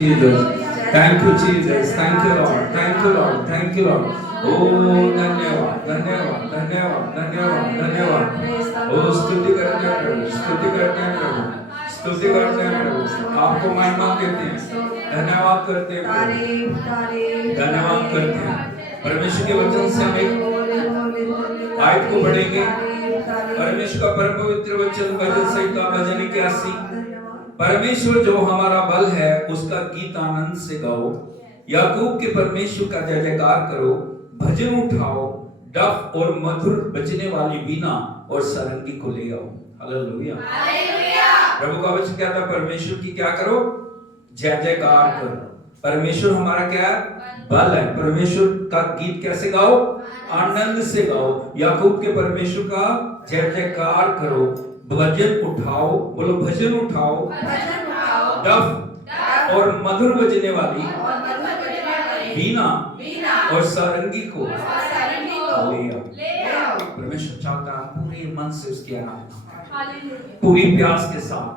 Jesus. Thank you, Jesus. Thank you, Lord. Thank you, Lord. Thank you, Lord. Oh, धन्यवाद, धन्यवाद, धन्यवाद, धन्यवाद, धन्यवाद। ओ स्तुति करते हैं प्रभु, स्तुति करते हैं प्रभु, स्तुति करते हैं प्रभु। आपको महिमा देते हैं, धन्यवाद करते हैं प्रभु, धन्यवाद करते हैं। परमेश्वर के वचन से हम एक आयत को पढ़ेंगे। परमेश्वर का परम पवित्र वचन भजन संहिता भजन 81। परमेश्वर जो हमारा बल है उसका गीत आनंद से गाओ, याकूब के परमेश्वर का जय जयकार करो, भजन उठाओ, डफ और मधुर बजने वाली वीणा और सारंगी को ले आओ। हालेलुया, प्रभु का वचन क्या था? परमेश्वर की क्या करो? जय जयकार करो। परमेश्वर हमारा क्या है? बल है। परमेश्वर का गीत कैसे गाओ? आनंद से गाओ। याकूब के परमेश्वर का जय जयकार करो, भजन उठाओ, बोलो भजन उठाओ, डफ और मधुर बजने वाली वीणा और सारंगी को ले आओ। परमेश्वर चाहता है पूरे मन से उसकी आराधना, पूरी प्यास के साथ,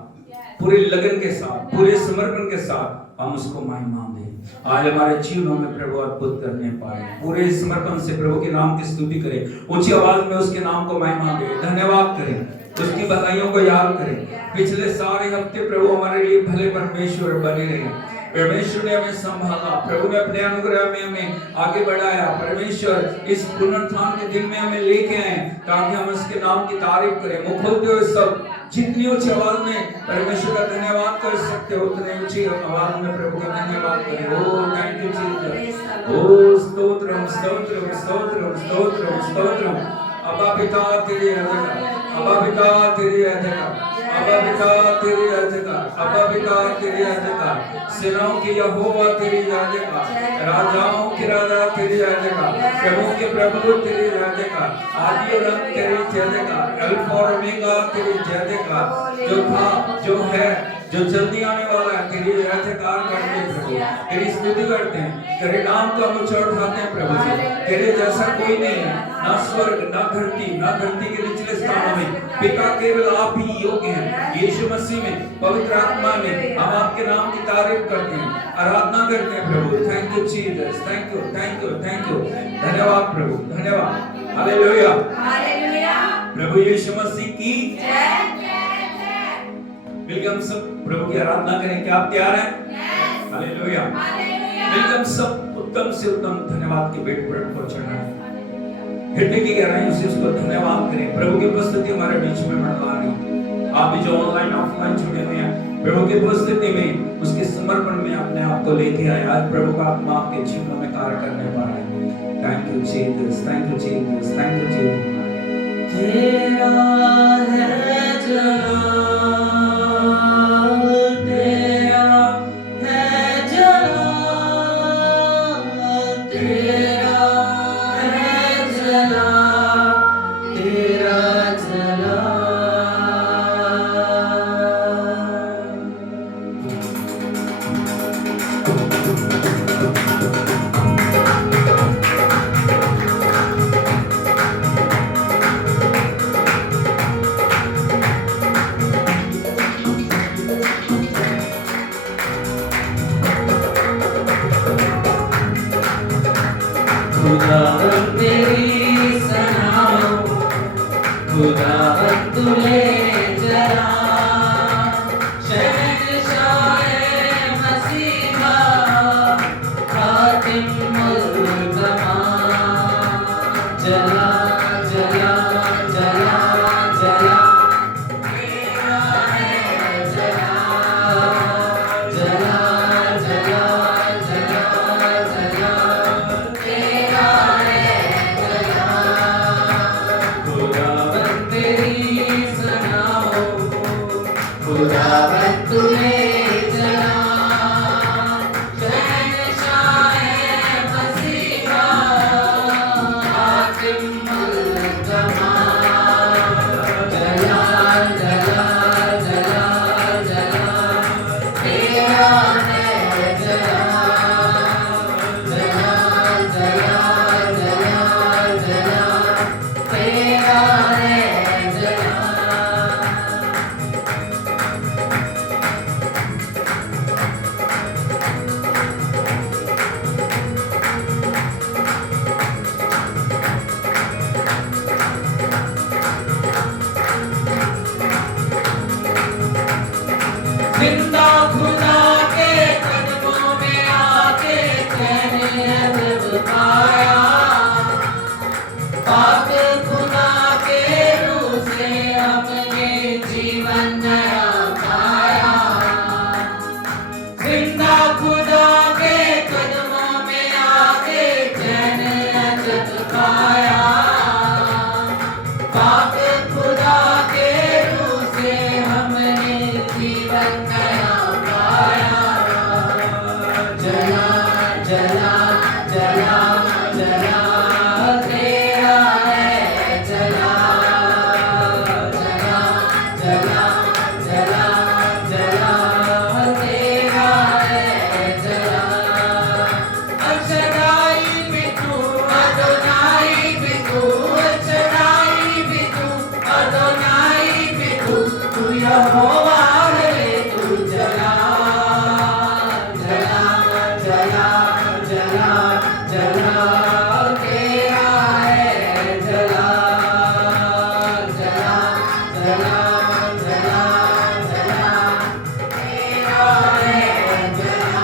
पूरे लगन के साथ, पूरे समर्पण के साथ हम उसको महिमा दें। आज हमारे जीवनों में प्रभु अद्भुत करने पाए, पूरे समर्पण से प्रभु के नाम की स्तुति करें, ऊंची आवाज में उसके नाम को महिमा दें, धन्यवाद करें, उसकी भलाइयों को याद करें। पिछले सारे हफ्ते प्रभु हमारे लिए भले परमेश्वर बने रहे। परमेश्वर ने हमें संभाला, प्रभु ने अपने अनुग्रह में हमें आगे बढ़ाया। परमेश्वर इस पुनरुत्थान के दिन में हमें लेके आए ताकि हम उसके नाम की तारीफ करें। मुख खोलते हुए सब जितनी ऊंची आवाज में परमेश्वर का धन्यवाद कर सकते हो उतने ऊंची आवाज में प्रभु का धन्यवाद करें। ओ थैंक यू जीसस, ओ स्तोत्रम स्तोत्रम स्तोत्रम स्तोत्रम स्तोत्रम। अब्बा पिता तेरी अधिकार, अब्बा पिता तेरी अधिकार, अब्बा पिता तेरी अधिकार, अब्बा पिता तेरी अधिकार, सेनाओं की यहोवा तेरी अधिकार, राजाओं की राजा तेरी अधिकार, प्रभु के प्रभु तेरी अधिकार, आदि और अंत तेरी अधिकार, अल्फा और ओमेगा तेरी अधिकार, जो था जो है जो जल्दी आने वाला है तेरी अधिकार करते हैं प्रभु, तेरी स्तुति करते हैं, तेरे नाम का ऊंचा उठाते हैं प्रभु जी। तेरे जैसा कोई नहीं है, ना स्वर्ग ना धरती के निचले स्थानों में, पिता केवल आप ही योग्य हैं। यीशु मसीह में, पवित्र आत्मा में हम आपके नाम की तारीफ करते हैं, आराधना करते हैं प्रभु। Thank you Jesus, thank you, thank you, thank you, धन्यवाद प्रभु, धन्यवाद। हालेलुया, हालेलुया, प्रभु यीशु मसीह की जय। मिलकर हम सब प्रभु की आराधना करें। क्या आप तैयार हैं? हालेलुया, मिलकर हम सब उत्तम से उत्तम धन्यवाद के बेट पर चढ़ना है। हृदय की गहराइयों से उसको धन्यवाद करें। प्रभु की उपस्थिति हमारे बीच में मंडरा रही। आप भी जो ऑनलाइन ऑफलाइन जुड़े हुए हैं, प्रभु की उपस्थिति में उसके समर्पण में अपने आप को लेके आए। आज प्रभु का आत्मा आपके जीवन में कार्य करने वाला है। Thank you Jesus, thank you Jesus, thank you Jesus. तेरा है जलाल, तेरी सना जिंदा खुदा के कदमों में आके चैन अजब पाया, पाक खुदा के रूह से हमने जीवन नया पाया। जला जला जला जला तेरा है जला, जला जला जला जला तेरा है जला। अशदाई भी तू अदोनाई भी तू, अशदाई भी तू अदोनाई भी तू, तू यहोवा है तू जला जला जला जला जला तेरा है जला, जला जला जला जला तेरा है जला।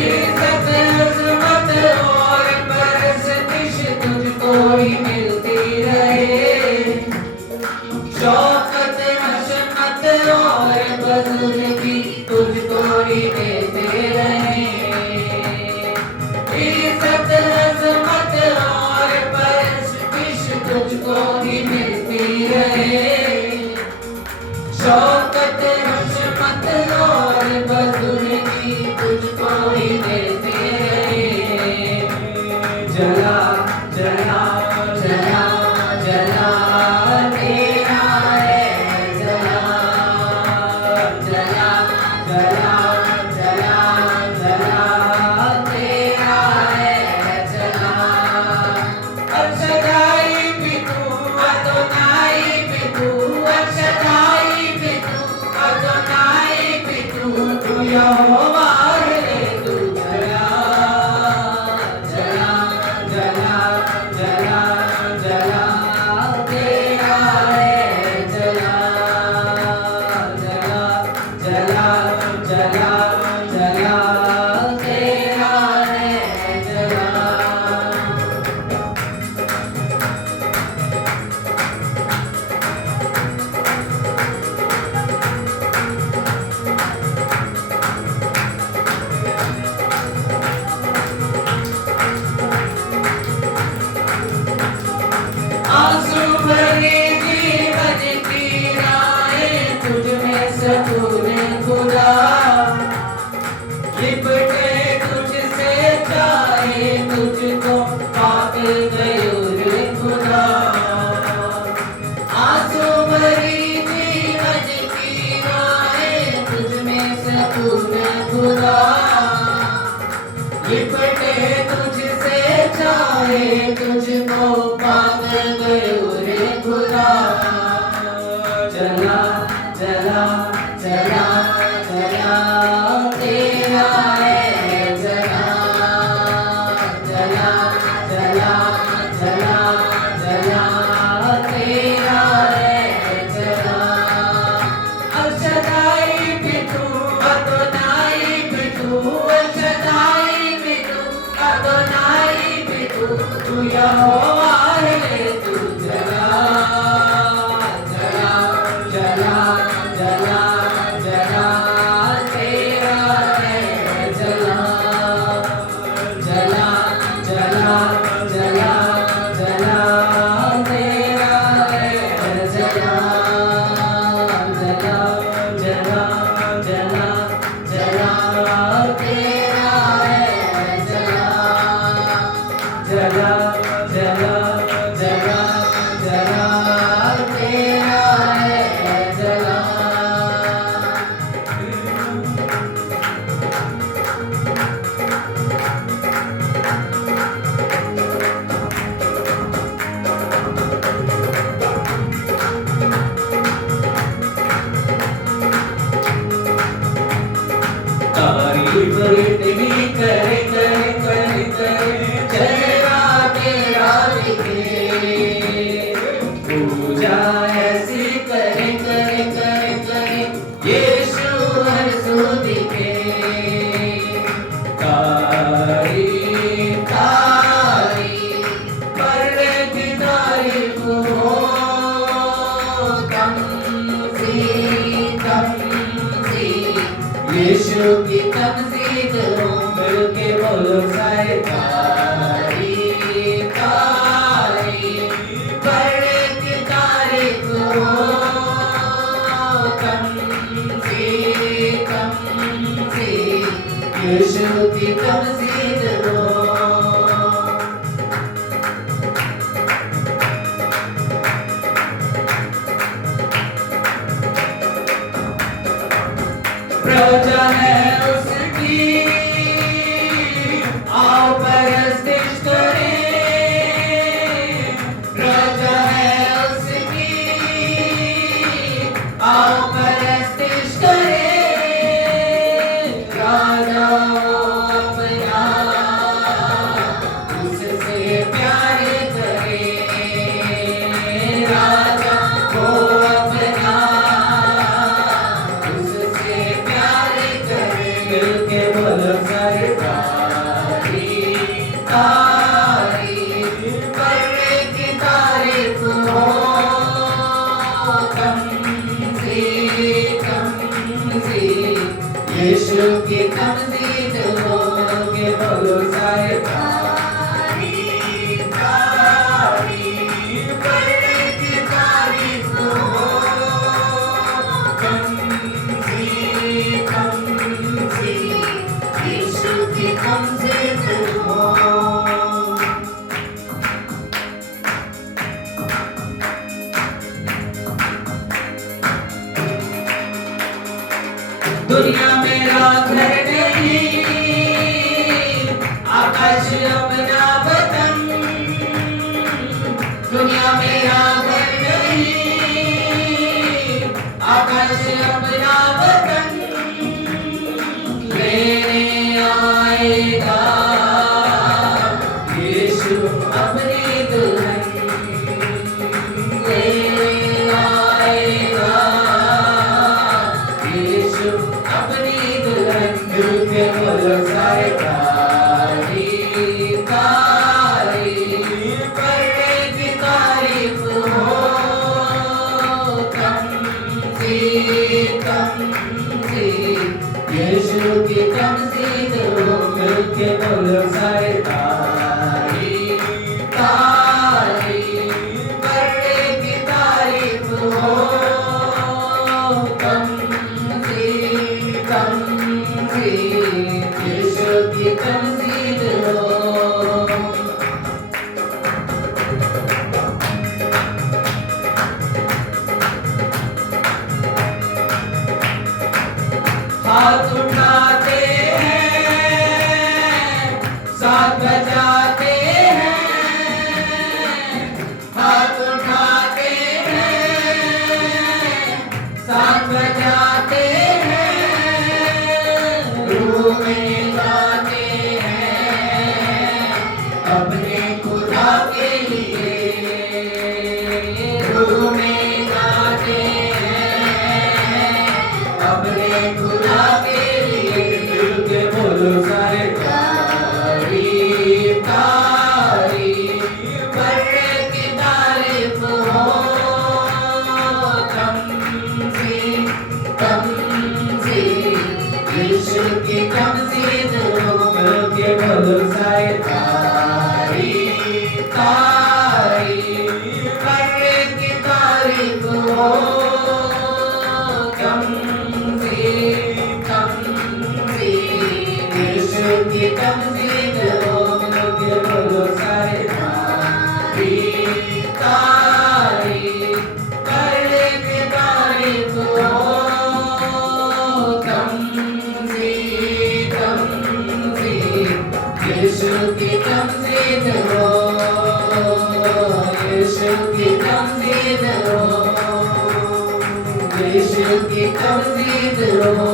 इज्जत अज़मत और परस्तिश तुझको ही मिलती रहे, शौकत हशमत और बुजुर्गी तुझको ही देते रहे। इज्जत अज़मत और परस्तिश तुझको ही मिलती रहे, शौकत हशमत और बुजुर्गी तुझको ही देते रहे। जला जला जला जला तेरा है जला, जला जला जला जला तेरा है जला। अशदाई भी तू अदोनाई भी तू, अशदाई भी तू अदोनाई भी तू, तू यहोवा है तू जला जला जला जला जला तेरा है जला, जला जला जला जला तेरा है जला। आंसू भरे जीवन की राहें तुझ में सकून खुदा, लिपटे तुझसे चाहे तुझको पाक गयो रे खुदा। आंसू भरी जीवन की राहें तुझ में सकून खुदा, लिपटे तुझसे चाहे तुझको पाक गयो रे खुदा। जला जला जला जला तेरा है जला, जला जला जला जला तेरा है जला। अशदाई भी तू अदोनाई भी तू, अशदाई भी तू अदोनाई भी तू, तू यहोवा है तू जला जला जला जला जला तेरा है जला, जला जला जला जला तेरा है जला, जला जला जला जला तेरा है जला, जला जला जला जला तेरा है जला। तारीफ इतनी करे करे करे करे चेहरा तेरा दिखे, पूजा ऐसी करे करे करे करे ये यीशु की तमजीद हो, मिलके बोलो सारे तारीफ तारीफ, बड़े की तारीफ हो, तमजीद तमजीद, यीशु की तमजीद हो। प्रजा है उसकी, आओ परस्तिश करें। प्रजा है उसकी, आओ परस्तिश करें। राजा अपना उससे प्यार करें, राजा को अपना मिलके बोलो सारे तारीफ तारीफ, बड़े की तारीफ हो, तमजीद तमजीद, यीशु की तमजीद हो, मिलके बोलो सारे तारीफ तारीफ, बड़े की तारीफ हो, तमजीद तमजीद, यीशु की तमजीद हो। दुनिया मेरा घर नहीं, आकाश अपना वतन। दुनिया मेरा घर नहीं, आकाश अपना वतन। लेने आएगा यीशु अपनी दुल्हन, लेने आएगा यीशु अपनी दुल्हन। मिलके बोलो सारे तारीफ तारीफ, बड़े की तारीफ हो, तमजीद तमजीद, यीशु की तमजीद हो, मिलके बोलो सारे तारीफ तारीफ, बड़े की तारीफ हो, तमजीद तमजीद, यीशु की तमजीद हो। हाथ उठाते हैं, साथ बजाते हैं। हाथ उठाते हैं, साथ बजाते हैं। रूह में गाते हैं अपने खुदा के लिए, रूह में गाते हैं अपने खुदा के लिए। मिलके बोलो सारे तारीफ तारीफ, बड़े की तारीफ हो, तमजीद तमजीद, यीशु की तमजीद हो, मिलके बोलो सारे तारीफ तारीफ, बड़े की तारीफ हो, तमजीद तमजीद, यीशु की तमजीद हो, मिलके बोलो सारे तारीफ तारीफ, बड़े की तारीफ हो, तमजीद तमजीद, यीशु की तमजीद हो, यीशु की तमजीद हो, यीशु की तमजीद हो,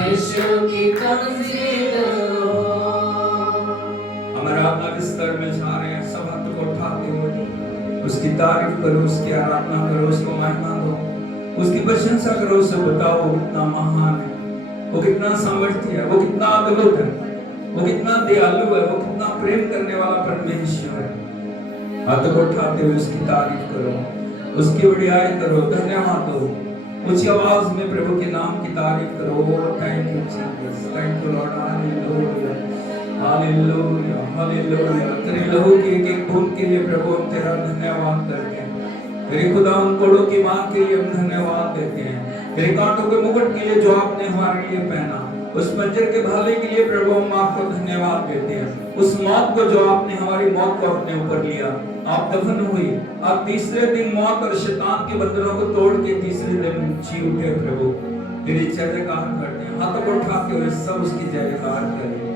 यीशु की तमजीद हो। हमारा अपना बिस्तर में जा रहे हैं, सब हाथ को उठाते हुए उसकी तारीफ करो, उसकी आराधना करो, उसको महिमा दो, उसकी प्रशंसा करो, उसे बताओ वो कितना महान है, वो कितना सामर्थ्य है, वो कितना अद्भुत है, वो कितना दयालु है, वो कितना प्रेम करने वाला परमेश्वर है। हाथों को उठाते हुए उसकी तारीफ करो, उसकी बड़ाई करो, धन्यवाद दो। ऊंची आवाज में प्रभु के नाम की तारीफ करो। Thank you Jesus, thank you lord, hallelujah hallelujah hallelujah. तेरे लहू की एक एक बूंद के लिए प्रभु हम तेरा धन्यवाद करते हैं। तेरे खुदा उन कोड़ों की मां के लिए हम धन्यवाद देते हैं। तेरे कांटों के मुकुट के लिए जो आपने हमारे लिए पहना, उस मंजर के भाले के लिए प्रभु हम आपको धन्यवाद देते हैं। उस मौत को जो आपने हमारी मौत को अपने ऊपर लिया, आप दफन हुई, आप तीसरे दिन मौत और शैतान के बंधनों को तोड़ के तीसरे दिन जी उठे प्रभु। तेरी जय जयकार करते हैं। हाथों को उठा के हुए सब उसकी जय जयकार करें।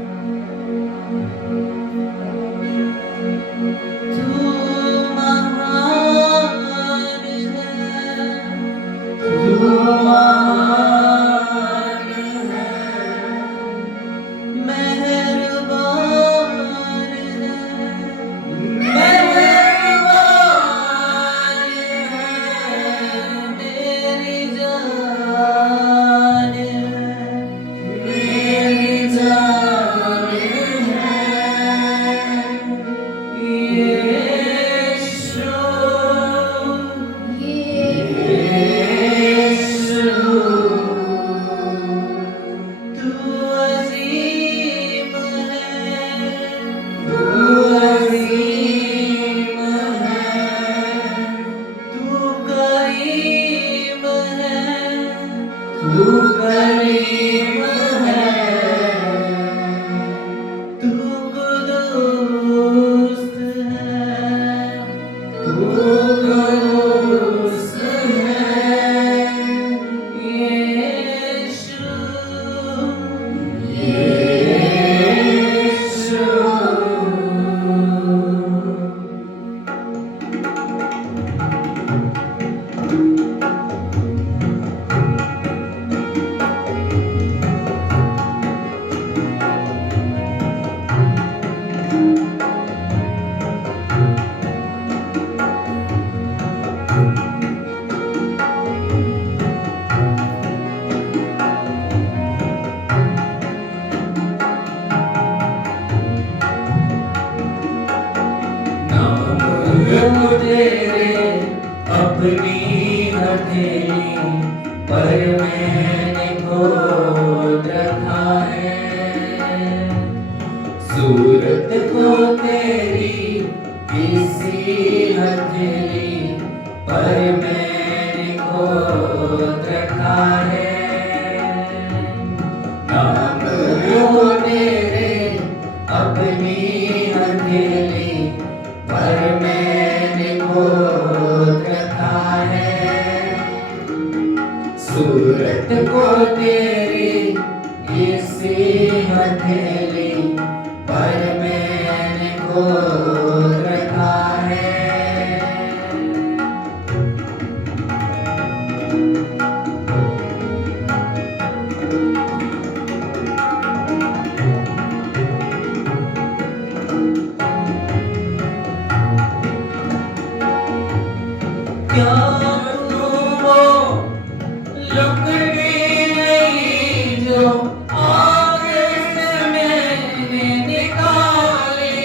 आगे से मैंने निकाली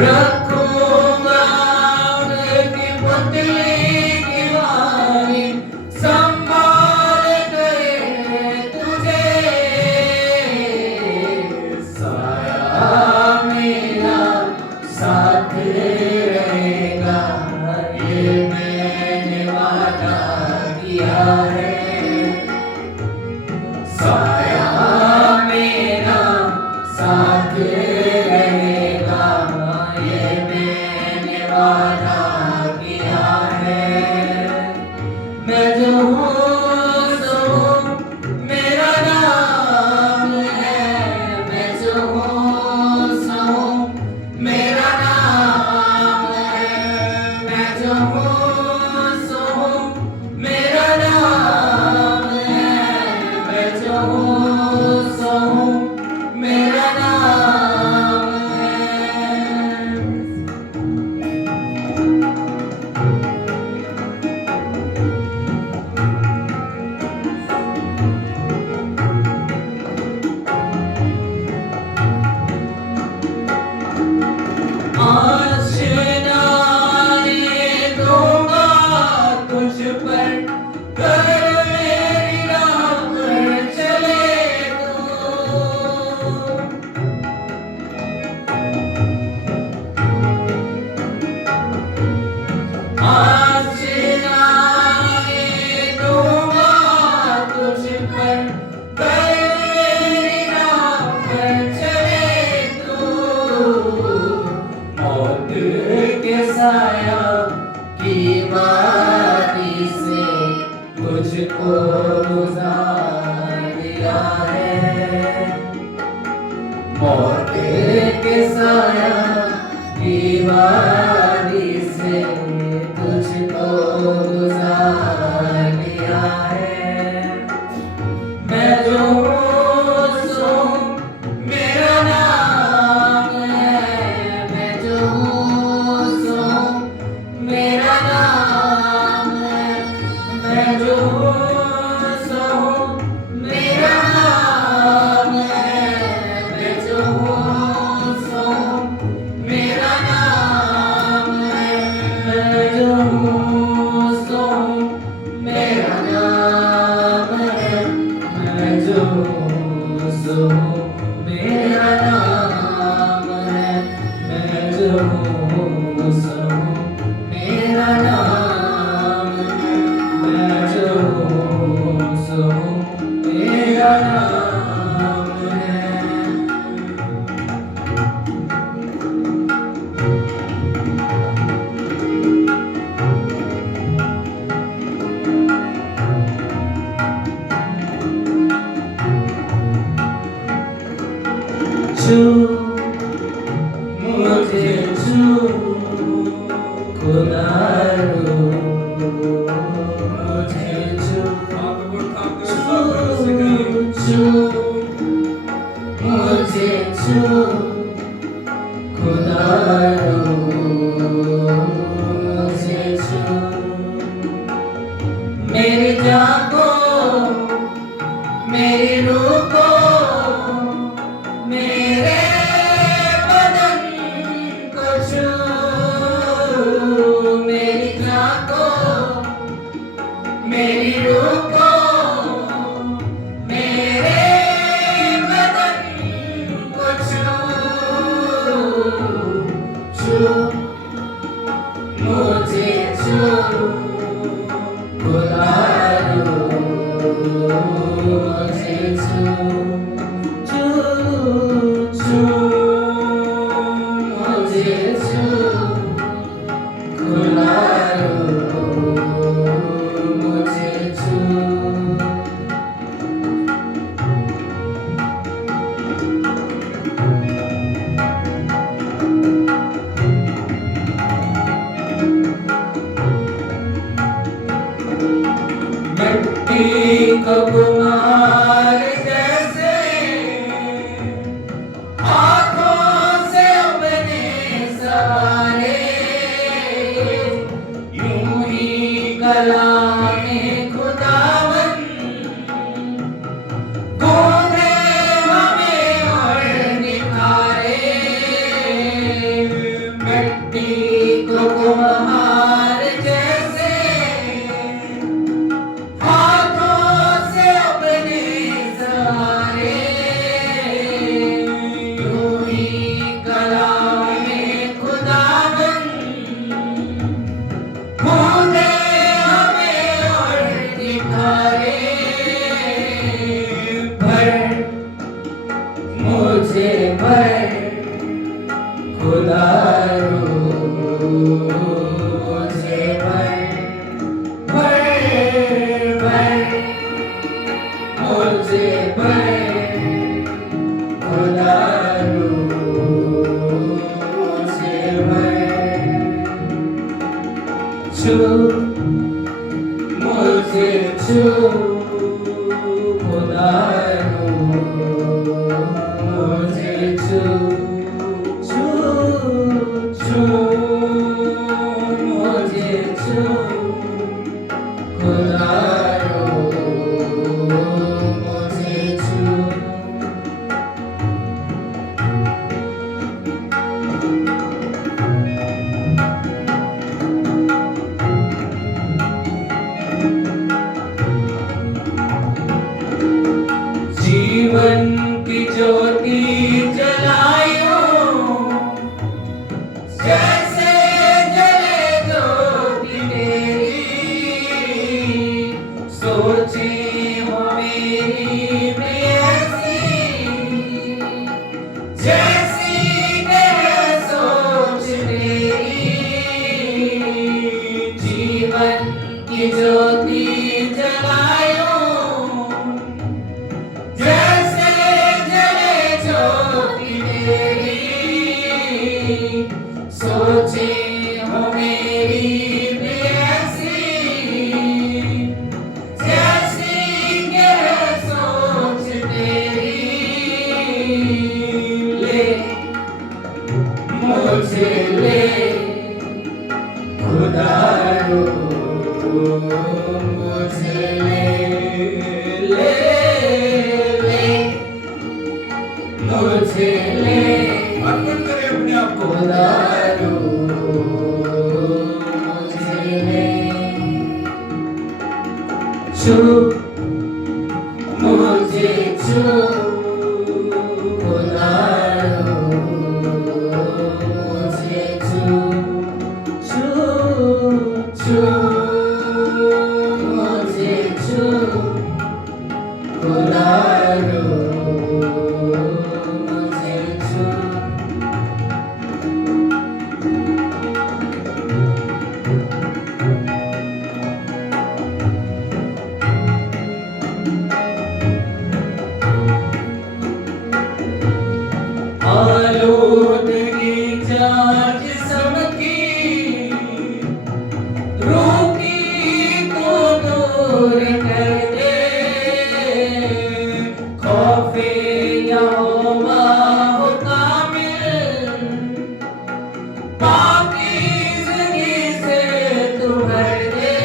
रखूंगा उनकी पुतली की वाणी संभाल कर तुझे साया मेरा साथ रहेगा ये मैंने वादा किया है साया मेरा साथ रहेगा ये मैंने वादा किया है मैं जो हूँ सो मेरा नाम है मैं जो हूँ सो मेरा नाम है मैं जो हूँ सो मेरा नाम है मैं जो हूँ सो मेरा नाम छू मुझे छू खुदारो मुझे छू छू छू मुझे छू खुदारो मुझे छू जीवन की ज्योति जलायो जैसे जले ज्योति मेरी सोची हो मेरी प्रेयसी जैसी तेरे सोच मेरी जीवन की ज्योति जलायो जैसे जले ज्योति मेरी सोचे हो मेरी प्रेयसी जैसी के सोच मेरी ले मुझे ले खुदारो मुझे ले मुझे ले अर्पण करें अपने आप को। खुदारो मुझे ले छू मुझे छू खुदारो मुझे छू छू छू मुझे छू खुदारो मुझे छू आलोदगी जांच सबकी रोकी को दूर कर दे खौफे यहोवा हो कामिल पाकीज़गी से तू भर दे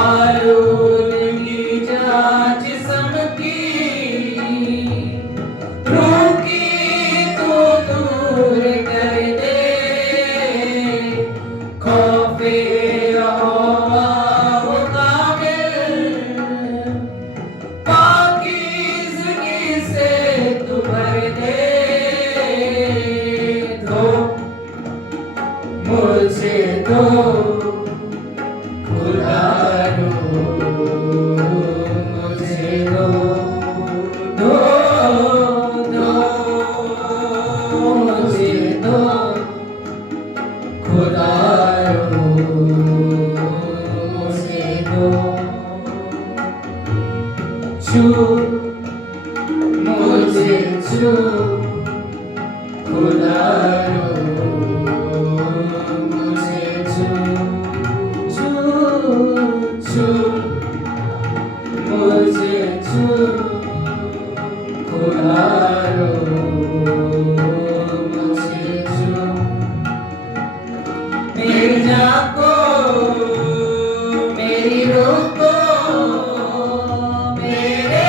आलोदगी जांच सबकी रोकी तो दूर कर दे खौफे यहोवा हो कामिल पाकीज़गी से तू भर दे दो मुझे दो खुदारो मुझे दो दो मुझे दो खुदारो मुझे दो छू मुझे छू खुदारो मुझे छू छू छू मुझे छू खुदारो मुझे छू मेरी जान को मेरी रूह को मेरे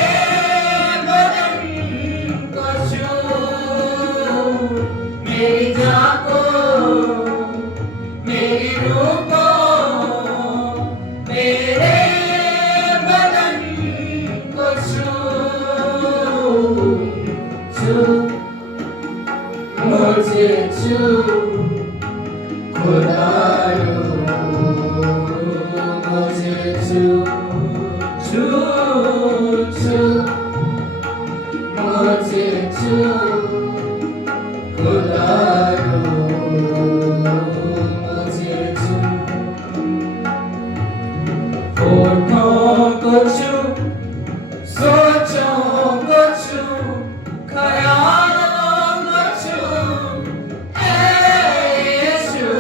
बदन को छू मेरी जान को मेरी रूह को मेरे बदन को छू छू मुझे छू खुदारो मुझे छू छू छू मुझे छू खुदारो मुझे छू होठों को छू सोचों को छू ख्यालों को छू ऐ यीशु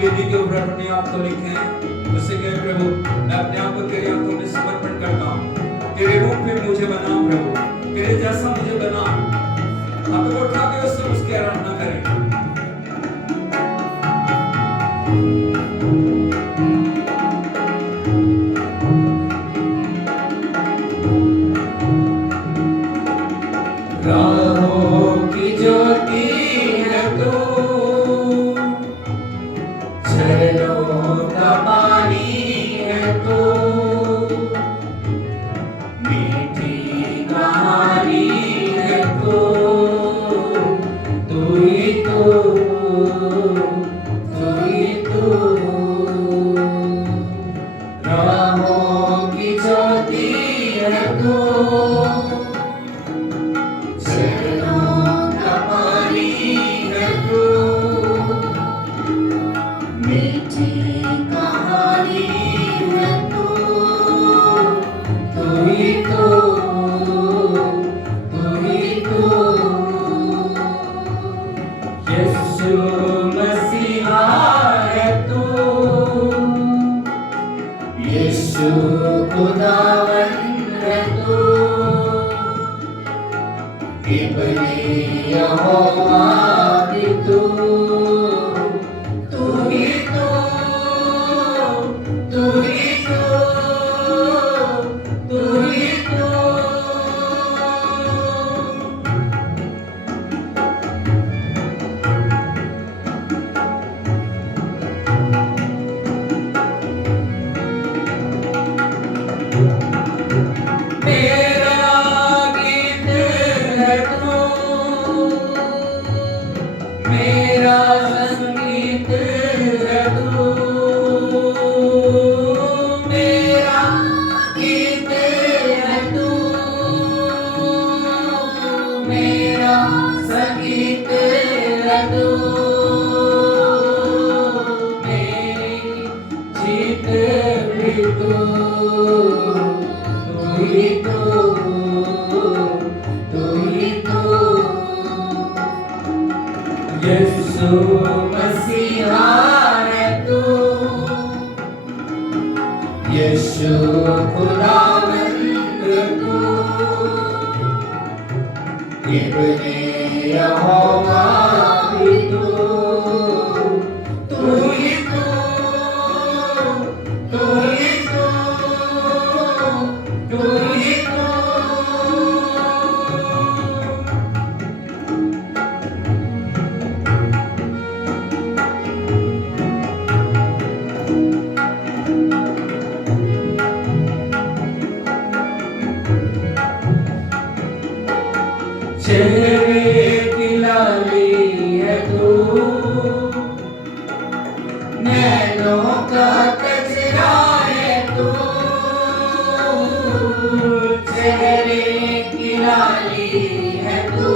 वेदी के ऊपर अपने आप को लिखें। उससे कहे प्रभु मैं अपने आप को तेरे हाथों में समर्पण करता हूँ, तेरे रूप में मुझे बना प्रभु, तेरे जैसा मुझे बना। हाथों को उठा के उससे उसकी आराधना करें। राहों की ज्योति है तू, झरनों का पानी है तू, मीठी कहानी है तू, तू ही तू, तू ही तू। राहों की ज्योति है तू, खुदावन है तू, इब्ने यहोवा भी तू, तू ही तू, तू ही तू, तू ही तू। यीशु मसीहा है तू, यीशु खुदावंद तू, इब्ने यहोवा भी तू, तू ही तू, तू ही तू, तू ही तू। चेहरे की लाली है तू, नैनों का कचरा है तू, चेहरे की लाली है तू,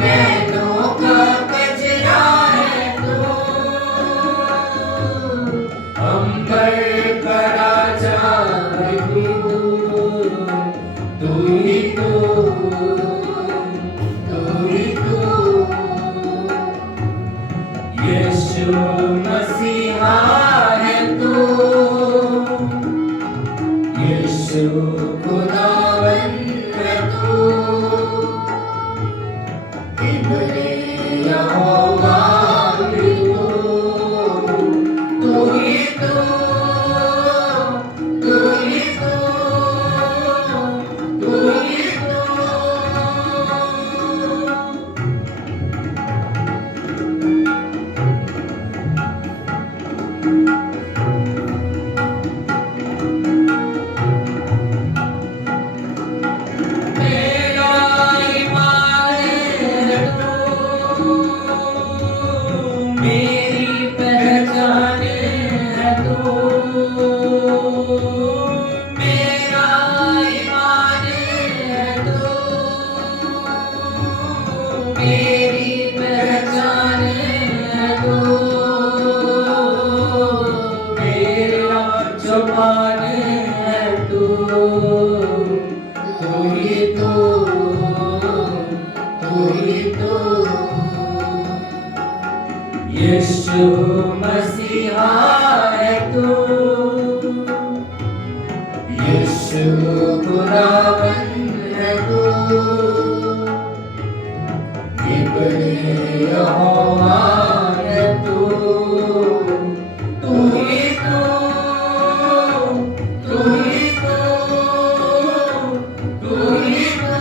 नैनों का कचरा है तू, अंबर का राजा है तू, तू ही तू, तू ही तू। यीशु मसीहा है तू, यीशु खुदावंद है तू, इब्ने यहोवा भी तू, तू ही तू, तू ही तू, तू ही तू। मेरा ईमान है तू, यीशु मसीहा है तू, यीशु खुदावन है तू, इब्ने यहोवा है तू, तू ही तू, तू ही तू, तू ही तू।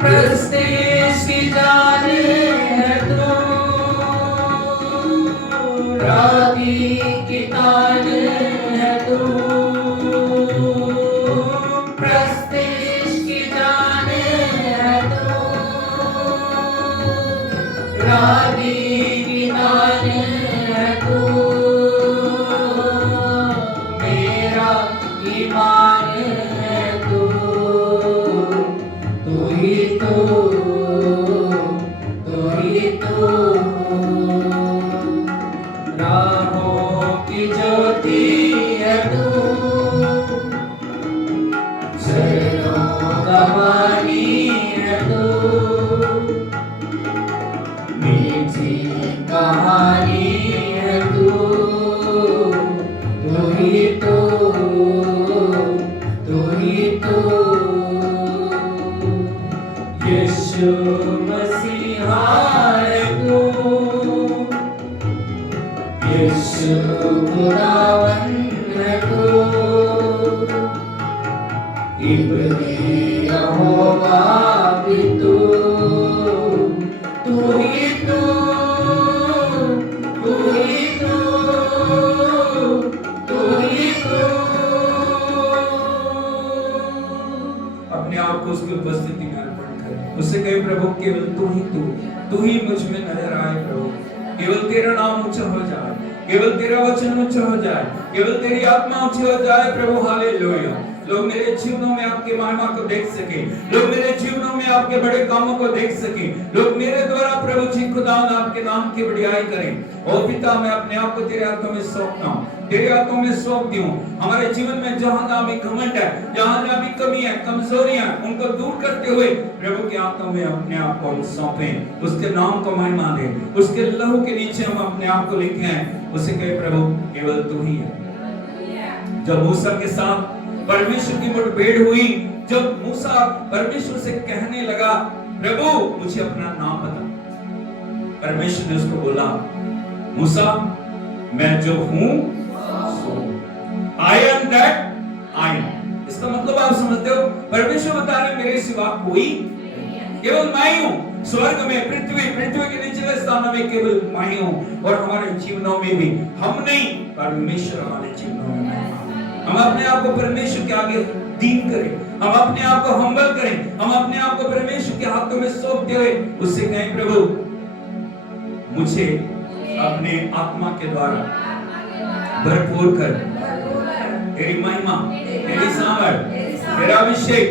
प्रस्तीश की जाने है तू, रागी की ताने है तू, प्रस्तीश की जाने है तू, रागी की ताने है तू, मेरा ईमान है तू, तू ही तू, तू ही तू, राहों की ज्योति है तू, झरनों का पानी है तू, मीठी कहानी है तू, तू ही तू, तू ही तू। यीशु मसीहा है तू, यीशु खुदावन है तू, इब्ने यहोवा भी तू, तू ही तू, तू ही तू, तू ही तू। अपने आप को उसकी उपस्थिति में अर्पण कर, उससे कहे प्रभु केवल तू ही मुझ में नजर आए प्रभु, केवल तेरा नाम ऊंचा हो जाए, केवल तेरा वचन ऊंचा हो जाए, केवल तेरी आत्मा ऊंची हो जाए प्रभु। हालेलुया। लोग मेरे जीवनों में आपकी महिमा को देख सके, लोग मेरे जीवनों में आपके बड़े कामों को देख सके, लोग मेरे द्वारा प्रभु जी खुदा आपके नाम की बढ़ाई करें। ओ पिता, मैं अपने आप को तेरे हाथों में सौंपता हूं, तेरे हाथों में सौंप दूं। हमारे जीवन में जहां जहां भी घमंड है, जहां जहां भी कमी है, कमजोरियां, उनको दूर करते हुए प्रभु के हाथों में अपने आप को सौंपें, उसके नाम को महिमा दें, उसके लहू के नीचे हम अपने आप को लिखे हैं। उसे कहे प्रभु केवल तू ही है। जब मूसा के साथ परमेश्वर की मुठभेड़ हुई, जब मूसा परमेश्वर से कहने लगा प्रभु मुझे अपना नाम बता, परमेश्वर ने उसको बोला मूसा मैं जो हूं I am that I am. इसका मतलब आप समझते हो, परमेश्वर बता रहे मेरे सिवा कोई, केवल मैं ही हूं। स्वर्ग में, पृथ्वी के निचले स्थानों में केवल मैं ही हूं। और हमारे जीवनों में भी हम नहीं, परमेश्वर हमारे जीवनों में है। हम अपने आप को परमेश्वर के आगे दीन करें, हम अपने आप को हम्बल करें, हम अपने आप को परमेश्वर के हाथों में सौंपते हुए उससे कहें प्रभु मुझे अपने आत्मा के द्वारा भरपूर कर, तेरी महिमा, तेरी सामर्थ, तेरा अभिषेक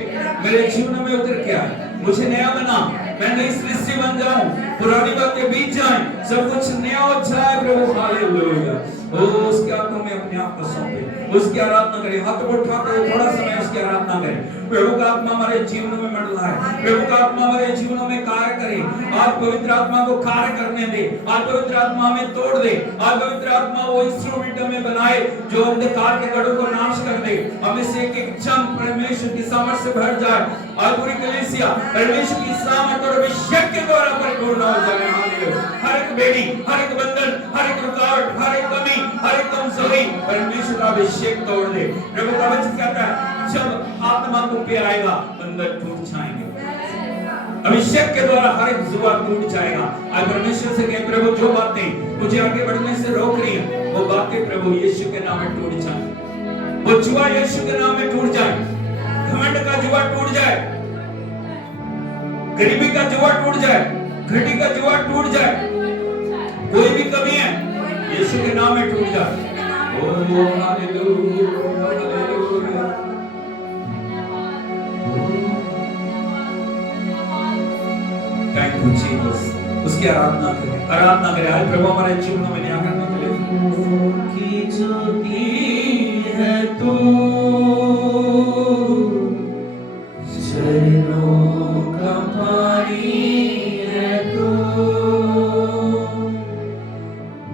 मेरे जीवन में उतर के आए, मुझे नया बना, मैं नई सृष्टि बन जाऊं, पुरानी बातें बीत जाएं, सब कुछ नया हो जाए प्रभु। हालेलुया। ओ उसके हाथों में अपने आप को सौंपे, उसकी आराधना करें, हाथ को उठाते हुए थोड़ा समय उसकी आराधना करें। प्रभु का आत्मा हमारे जीवनों में मंडलाए, प्रभु का आत्मा हमारे जीवनों में कार्य करे। आज पवित्र आत्मा को कार्य करने दे, आज पवित्र आत्मा हमें तोड़ दे, आज पवित्र आत्मा वो इंस्ट्रूमेंट हमें बनाए जो अंधकार के गढ़ों को नाश कर दे। हमें से एक जन परमेश्वर की सामर्थ से भर जाए, आज पूरी कलीसिया परमेश्वर की सामर्थ और अभिषेक के द्वारा परिपूर्ण हो जाए। हर एक बेड़ी, हर एक बंधन, हर एक रुकावट, हर एक कमी, हर एक कमजोरी परमेश्वर का अभिषेक तोड़ दे। प्रभु का वचन कहता है जब आत्मा तुम पे आएगा बंधन टूट जाएंगे, अभिषेक के द्वारा हर एक जुआ टूट जाएगा। आज परमेश्वर से कहें प्रभु जो बातें मुझे आगे बढ़ने से रोक रही हैं वो बातें प्रभु यीशु के नाम में टूट जाए, वो जुआ यीशु के नाम में टूट जाए, घमंड का जुआ टूट जाए, गरीबी का जुआ टूट जाए, घटी का जुआ टूट जाए, कोई भी कमी है यीशु के नाम में टूट जाए। Oh hallelujah, hallelujah. Thank you Jesus. उसकी आराधना करें, आराधना करें। आज प्रभु हमारे जीवन में नया करने के लिए की ज्योति है तू, झरनों का पानी है तू,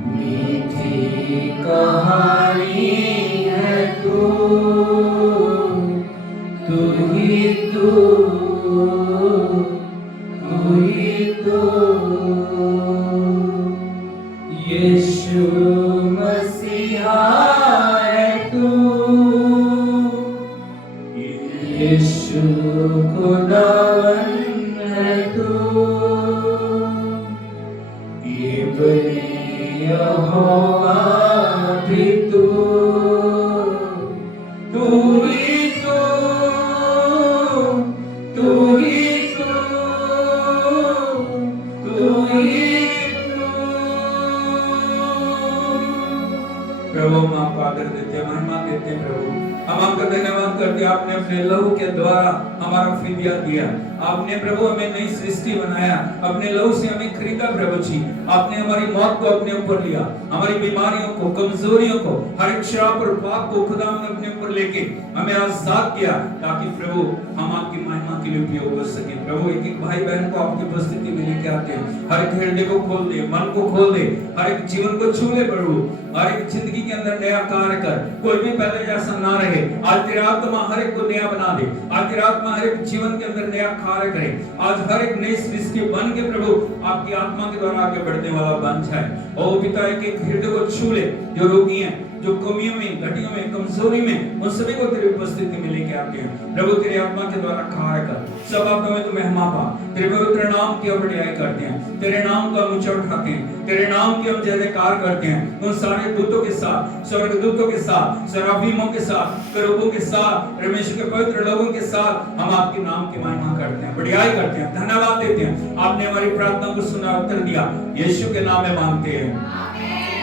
मीठी कहानी है तू, तू ही तू, तू ही तू, यीशु मसीहा है तू, यीशु खुदावन है तू, इब्री यहोवा भी तू, तू ही तू, तू ही तू, तू ही तू। प्रभु हम आपको आदर देते हैं, महिमा देते हैं। प्रभु हम आपका धन्यवाद करते हैं, आपने अपने लहू के द्वारा हमारा फिदिया दिया। आपने प्रभु हमें नई सृष्टि बनाया, अपने लहू से हमें खरीदा। प्रभु जी आपने हमारी मौत को अपने ऊपर लिया, हमारी बीमारियों को, कमजोरियों को, हर एक श्राप और पाप को खुदा ने अपने ऊपर लेके हमें आजाद किया, ताकि प्रभु हम आपकी महिमा के लिए उपयोग हो सके। प्रभु एक एक भाई बहन को आपकी उपस्थिति में लेके आते हैं, हर एक हृदय को खोल दे, मन को खोल दे, हर एक जीवन को छू ले। प्रभु हर एक जिंदगी के अंदर नया कार्य कर, कोई भी पहले जैसा ना रहे। आज तेरी आत्मा हर एक को नया बना दे, आज तेरी आत्मा हर एक जीवन के अंदर नया कार्य करे। आज हर एक नई सृष्टि बन के प्रभु आपकी आत्मा के द्वारा आगे बढ़ने वाला बन जाए। ओ पिता एक एक हृदय को छू ले, जो रोगी हैं, जो कमियों में, घटियों में, कमजोरी में, उन सभी को तेरी उपस्थिति में लेके आते हैं। प्रभु तेरी आत्मा के द्वारा कार्य कर, सब आत्मा में तू महिमा पा। तेरे पवित्र नाम की हम बड़ाई करते हैं, तेरे नाम का ऊंचा उठाते हैं, तेरे नाम की हम जयकार करते हैं। उन सारे दूतों के साथ, स्वर्गदूतों के साथ, सराफीमों के साथ, करूबों के साथ, परमेश्वर के पवित्र लोगों के साथ हम आपके नाम की महिमा करते हैं, बड़ाई करते हैं, धन्यवाद देते हैं। आपने हमारी प्रार्थना को सुना, उत्तर दिया। यीशु के नाम में मांगते हैं,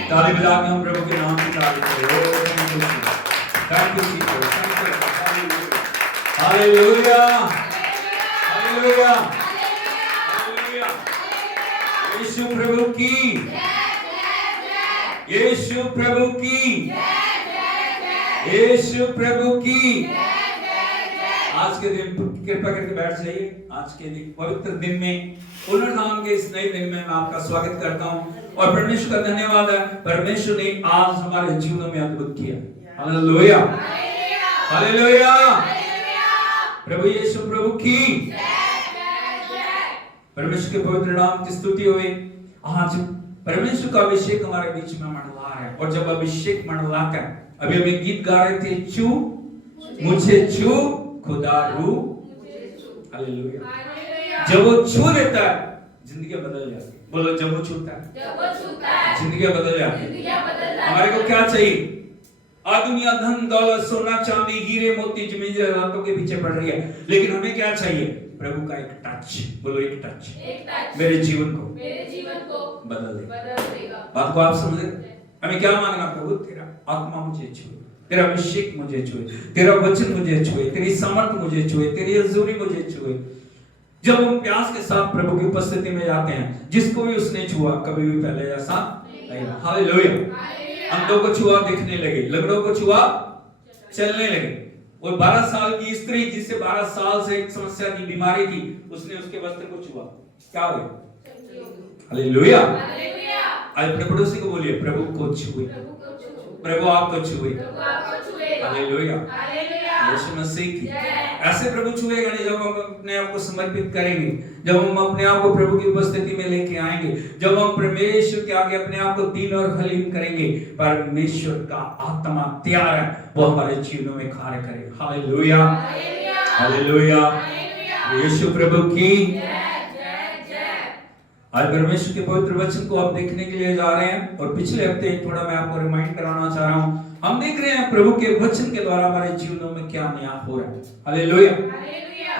ताली बजा के हम प्रभु के नाम की तारीफ करें। Thank you Jesus, hallelujah, hallelujah, hallelujah. Yeshu प्रभु की, यीशु प्रभु की, यीशु प्रभु की। आज के दिन कृपा करके बैठ जाइए। आज के दिन पवित्र दिन में, पुनर्नाम के इस नए दिन में मैं आपका स्वागत करता हूं और परमेश्वर का धन्यवाद है, परमेश्वर ने आज हमारे जीवनों में अद्भुत किया। Hallelujah, hallelujah. प्रभु यीशु प्रभु की, परमेश्वर के पवित्र नाम की स्तुति होवे। आज परमेश्वर का अभिषेक हमारे बीच में मंडला है, और जब अभिषेक मंडलाता है, अभी हम गीत गा रहे थे, छू मुझे छू खुदा रू। हालेलुया। जब वो छू लेता है जिंदगी बदल जाती है। बोलो, जब वो छूता है जिंदगी बदल जाती है। हमारे को क्या चाहिए? दुनिया धन दौलत सोना चांदी हीरे मोती जमीन जायदादों के पीछे पड़ रही है, लेकिन हमें क्या चाहिए? प्रभु का एक टच। बोलो, एक टच मेरे जीवन को बदल देगा। बात को आप समझ रहे? हमें क्या मांगना? प्रभु तेरा आत्मा मुझे छुए, तेरा अभिषेक मुझे छुए, तेरा वचन मुझे छुए, तेरी सामर्थ मुझे छुए, तेरी हजूरी मुझे छुए। जब हम प्यास के साथ प्रभु की उपस्थिति में जाते हैं, जिसको भी उसने छुआ कभी भी पहले जैसा नहीं। हालेलुया। अंधों को छुआ देखने लगे, लंगड़ों को छुआ चलने लगे। और 12 साल की स्त्री जिससे 12 साल से एक समस्या की बीमारी थी, उसने उसके वस्त्र को छुआ, क्या हुआ? हालेलुया। आज अपने पड़ोसी को बोलिए, प्रभु को छुए, प्रभु आपको छुए। हालेलुया, यीशु मसीह की। ऐसे प्रभु छुएगा नहीं जब हम अपने आप को समर्पित करेंगे, जब हम अपने आप को प्रभु की उपस्थिति में लेके आएंगे, जब हम परमेश्वर के आगे अपने आप को दीन और हलीम करेंगे। परमेश्वर का आत्मा तैयार है, वो हमारे जीवनों में कार्य करे। Hallelujah, hallelujah. यीशु प्रभु की। आज परमेश्वर के पवित्र वचन को आप देखने के लिए जा रहे हैं, और पिछले हफ्ते थोड़ा मैं आपको रिमाइंड कराना चाह रहा हूं। हम देख रहे हैं प्रभु के वचन के द्वारा हमारे जीवनों में क्या नया हो रहा है। हालेलुया,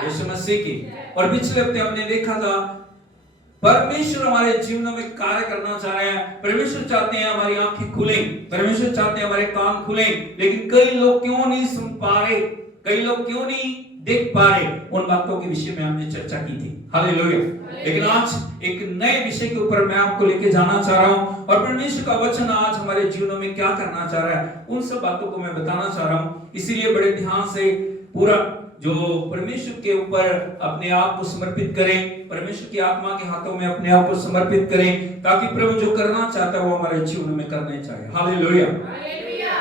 यीशु मसीह की। और पिछले हफ्ते हमने देखा था परमेश्वर हमारे जीवनों में कार्य करना चाह रहे हैं। परमेश्वर चाहते हैं हमारी आंखें खुलें, परमेश्वर चाहते हैं हमारे कान खुलें, लेकिन कई लोग क्यों नहीं सुन पा रहे, कई लोग क्यों नहीं देख पा रहे, उन बातों के विषय में हमने चर्चा की थी। हालेलुया। लेकिन आज एक नए विषय के ऊपर मैं आपको लेके जाना चाह रहा हूं, और परमेश्वर का वचन आज हमारे जीवनों में क्या करना चाह रहा है, उन सब बातों को मैं बताना चाह रहा हूं। इसीलिए बड़े ध्यान से पूरा जो परमेश्वर के ऊपर अपने आप को समर्पित करें, परमेश्वर की आत्मा के हाथों में अपने आप को समर्पित करें, ताकि प्रभु जो करना चाहता है वो हमारे जीवन में करने चाहिए। हालेलुया।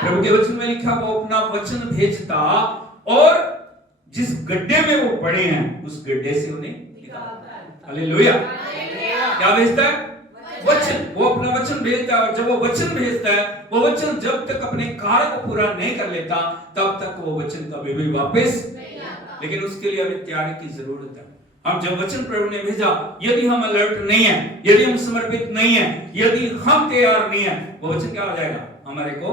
प्रभु के वचन में लिखा, वो अपना वचन भेजता और जिस गड्ढे में वो पड़े हैं उस गड्ढे से उन्हें निकालता। हालेलुया। क्या भेजता है? वचन। वो अपना वचन भेजता है, और जब वो वचन भेजता है, वो वचन जब तक अपने कार्य को पूरा नहीं कर लेता तब तक वो वचन कभी भी वापस नहीं आता। लेकिन उसके लिए हमें तैयारी की जरूरत है। हम जब वचन प्रभु ने भेजा, यदि हम अलर्ट नहीं है, यदि हम समर्पित नहीं है, यदि हम तैयार नहीं है, वो वचन क्या हो जाएगा? हमारे को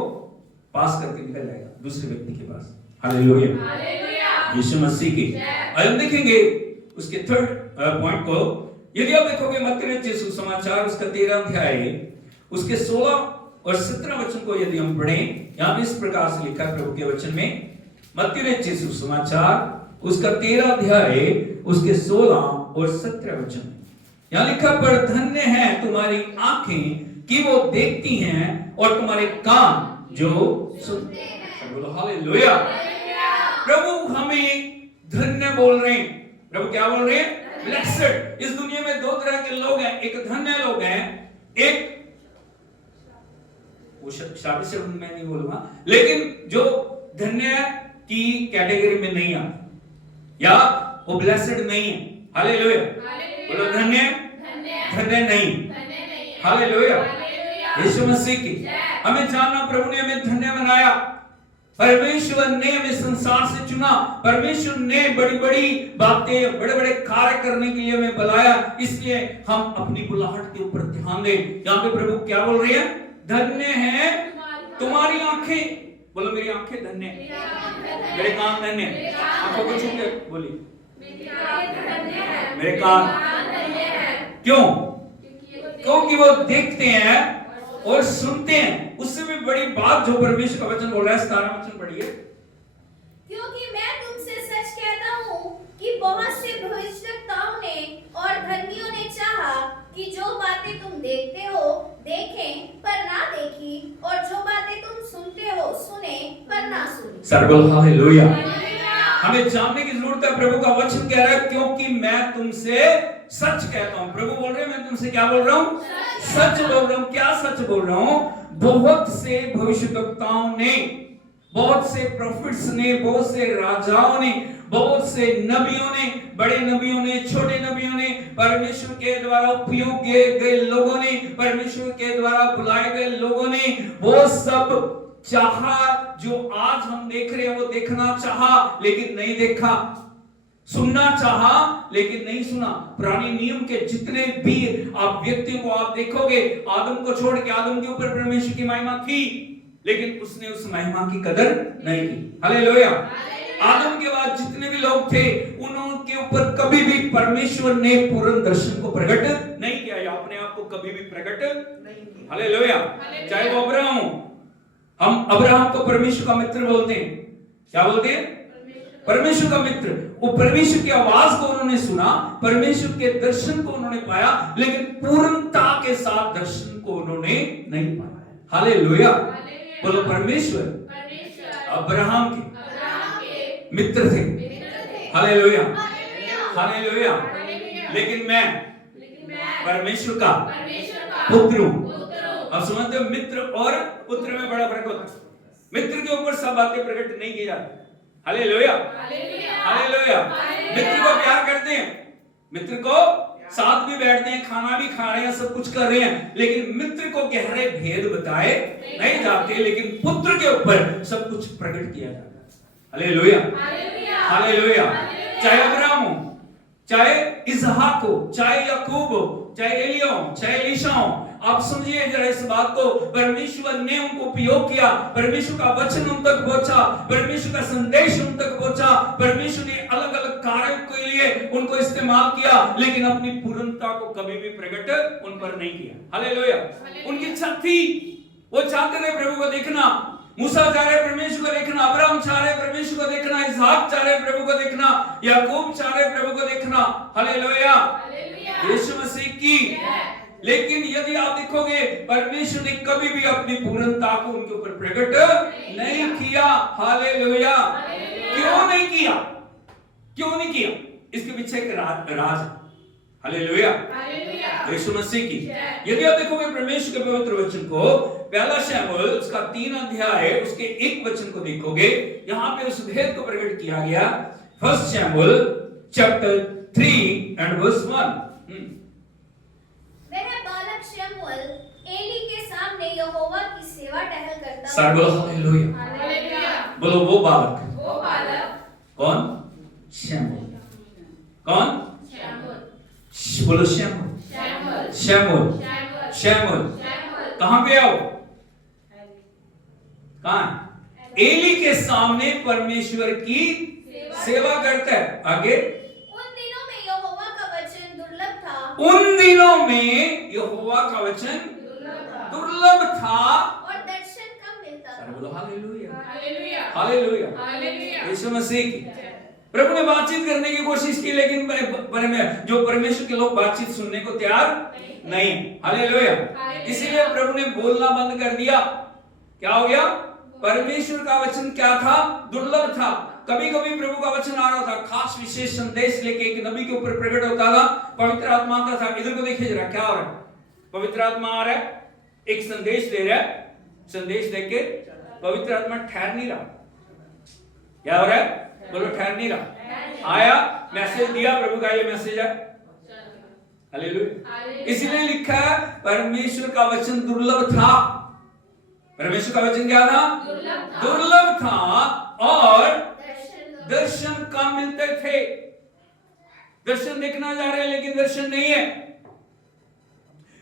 पास करके निकल जाएगा दूसरे व्यक्ति के पास। हालेलुया। यीशु मसीह की। हम देखेंगे उसके थर्ड पॉइंट को। यदि आप देखोगे मत्ती रचित सुसमाचार उसका 13 अध्याय उसके 16 और 17 वचन को यदि हम पढ़ें, यहाँ इस प्रकार से लिखा है प्रभु के वचन में, मत्ती रचित सुसमाचार उसका 13 अध्याय उसके 16 और 17 वचन। यहाँ लिखा, पर धन्य है तुम्हारी आंखें कि वो देखती हैं और तुम्हारे कान जो सुनते हैं। बोलो हालेलुया। प्रभु हमें धन्य बोल रहे हैं। प्रभु क्या बोल रहे हैं? ब्लेस्ड। इस दुनिया में दो तरह के लोग हैं, एक धन्य लोग हैं, एक वो शादी से मैं नहीं बोलूंगा, लेकिन जो धन्य की कैटेगरी में नहीं आते या वो ब्लेस्ड नहीं है। हालेलुया। बोलो धन्य धन्य नहीं। हालेलुया। यीशु मसीह की। हमें जानना, प्रभु ने हमें धन्य बनाया। परमेश्वर ने हमें संसार से चुना। परमेश्वर ने बड़ी बड़ी बातें, बड़े बड़े कार्य करने के लिए हमें बुलाया। इसलिए हम अपनी बुलाहट के ऊपर ध्यान दें। यहाँ पे प्रभु क्या बोल रहे हैं? धन्य है तुम्हारी आंखें। बोलो मेरी आंखें धन्य, मेरे कान धन्य। आंखों को छू के बोलिए, मेरे कान। क्यों? क्योंकि वो देखते हैं और सुनते हैं। उससे भी बड़ी बात जो परमेश्वर का वचन बोल रहा है, 17 वचन पढ़िए। क्योंकि मैं तुमसे सच कहता हूँ कि बहुत से भविष्यवक्ताओं ने और धर्मियों ने चाहा कि जो बातें तुम देखते हो देखें पर ना देखी, और जो बातें तुम सुनते हो सुने पर ना सुनी। सर्वल हालेलुया। हमें जानने की जरूरत है। प्रभु का वचन कह रहा है, क्योंकि मैं तुमसे सच कहता हूं। प्रभु बोल रहे हैं, मैं तुमसे क्या बोल रहा हूं? सच बोल रहा हूं। क्या सच बोल रहा हूं? बहुत से भविष्यवक्ताओं ने, बहुत से प्रोफिट्स ने, बहुत से राजाओं ने, बहुत से नबियों ने, बड़े नबियों ने, छोटे नबियों ने, परमेश्वर के द्वारा उपयोग किए गए लोगों ने, परमेश्वर के द्वारा बुलाए गए लोगों ने, वो सब चाहा जो आज हम देख रहे हैं, वो देखना चाहा लेकिन नहीं देखा, सुनना चाहा लेकिन नहीं सुना। पुराने नियम के जितने भी आप व्यक्तियों को आप देखोगे, आदम को छोड़ के, आदम के ऊपर परमेश्वर की महिमा थी लेकिन उसने उस महिमा की कदर नहीं की। हालेलुया। आदम के बाद जितने भी लोग थे, उनके ऊपर कभी भी परमेश्वर ने पूर्ण दर्शन को प्रकट नहीं किया या अपने आप को कभी भी प्रकट नहीं किया। हालेलुया। चाहे वो अब्राहम हो, हम अब्राहम को परमेश्वर का मित्र बोलते हैं। क्या बोलते हैं? परमेश्वर का मित्र। वो परमेश्वर की आवाज को उन्होंने सुना, परमेश्वर के दर्शन को उन्होंने पाया, लेकिन पूर्णता के साथ दर्शन को उन्होंने नहीं पाया। हालेलुया। बोलो परमेश्वर अब्राहम के मित्र थे। हालेलुया। हालेलुया। लेकिन मैं परमेश्वर का पुत्र हूं। अब समझते हो, मित्र और पुत्र में बड़ा फर्क होता है। मित्र के ऊपर सब बातें प्रकट नहीं की जाती। हालेलुया। हालेलुया। मित्र को प्यार करते हैं, मित्र को साथ भी बैठते हैं, खाना भी खा रहे हैं, सब कुछ कर रहे हैं, लेकिन मित्र को गहरे भेद बताए नहीं जाते, लेकिन पुत्र के ऊपर सब कुछ प्रकट किया जाता है। हालेलुया। हालेलुया। चाहे अब्राहम हो, चाहे इसहाक हो, चाहे याकूब हो, चाहे एलिया हो, चाहे एलीशा हो, आप समझिए जरा इस बात को। परमेश्वर ने उनको उपयोग किया, परमेश्वर का वचन उन तक पहुंचा, परमेश्वर का संदेश उन तक पहुंचा, परमेश्वर ने अलग अलग कार्यों के लिए उनको इस्तेमाल किया, लेकिन अपनी पूर्णता को कभी भी प्रकट उन पर नहीं किया। हालेलुया। उनकी इच्छा थी, वो चाहते थे प्रभु को देखना, मूसा चाह रहे परमेश्वर को देखना, अब्राहम चाह रहे परमेश्वर को देखना, इसहाक चाह रहे प्रभु को देखना, याकूब चाह रहे प्रभु को देखना। हालेलुया, यीशु मसीह की। लेकिन यदि आप देखोगे परमेश्वर ने कभी भी अपनी पूर्णता को उनके ऊपर प्रकट नहीं किया। हालेलुया, क्यों नहीं किया? क्यों नहीं किया? इसके पीछे एक राज है। हालेलुया, यीशु मसीह की। यदि आप देखोगे परमेश्वर के पवित्र वचन को, पहला शमूएल उसका 3 अध्याय उसके 1 वचन को देखोगे, यहाँ पे उस भेद को प्रकट किया गया। फर्स्ट शमूएल चैप्टर 3 एंड वर्स 1। वह बालक शमूएल एली के सामने यहोवा की सेवा टहल करता था। सारे बोलो हालेलुया। बोलो वो बालक कौन? शमूएल। कौन? बोलो शमूएल। कहां पे आओ? कहां? एली के सामने परमेश्वर की सेवा करता है। आगे, उन दिनों में यहोवा का वचन दुर्लभ था। उन दिनों में यहोवा का वचन दुर्लभ था और दर्शन कम मिलता था। बोलो हालेलुया, हालेलुया, यीशु मसीह की। प्रभु ने बातचीत करने की कोशिश की, लेकिन जो परमेश्वर के लोग बातचीत सुनने को तैयार नहीं। हालेलुया, इसीलिए प्रभु ने बोलना बंद कर दिया। क्या हो गया? परमेश्वर का वचन क्या था? दुर्लभ था। कभी कभी प्रभु का वचन आ रहा था, खास विशेष संदेश लेके एक नबी के ऊपर प्रकट होता था, पवित्र आत्मा आता था। इधर को देखिए जरा, क्या हो रहा है? पवित्र आत्मा आ रहा है, एक संदेश दे रहा है, संदेश देके पवित्र आत्मा ठहर नहीं रहा। क्या हो रहा है? बोलो ठहर नहीं रहा। आया, मैसेज दिया, प्रभु का ये मैसेज है। हालेलुया, इसलिए लिखा है परमेश्वर का वचन दुर्लभ था। परमेश्वर का वचन क्या था? दुर्लभ था और दर्शन कम मिलते थे। दर्शन देखना चाह रहे हैं लेकिन दर्शन नहीं है।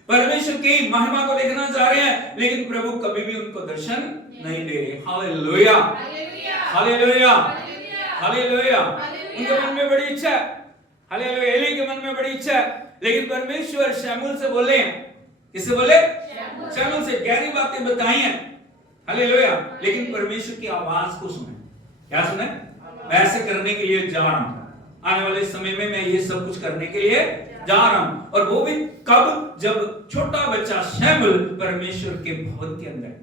परमेश्वर की महिमा को देखना चाह रहे हैं लेकिन प्रभु कभी भी उनको दर्शन नहीं दे रहे। Hallelujah, hallelujah, hallelujah. उनके मन में बड़ी इच्छा है। हालेलुया, एली के मन में बड़ी इच्छा है, लेकिन परमेश्वर शमूएल से बोले हैं। किससे बोले? शमूएल से गहरी बातें बताई हैं। हालेलुया, लेकिन परमेश्वर की आवाज को सुने। क्या सुने? मैं ऐसे करने के लिए जा रहा हूं, आने वाले समय में मैं ये सब कुछ करने के लिए जा रहा हूं। और वो भी कब? जब छोटा बच्चा शमूएल परमेश्वर के भवन के अंदर,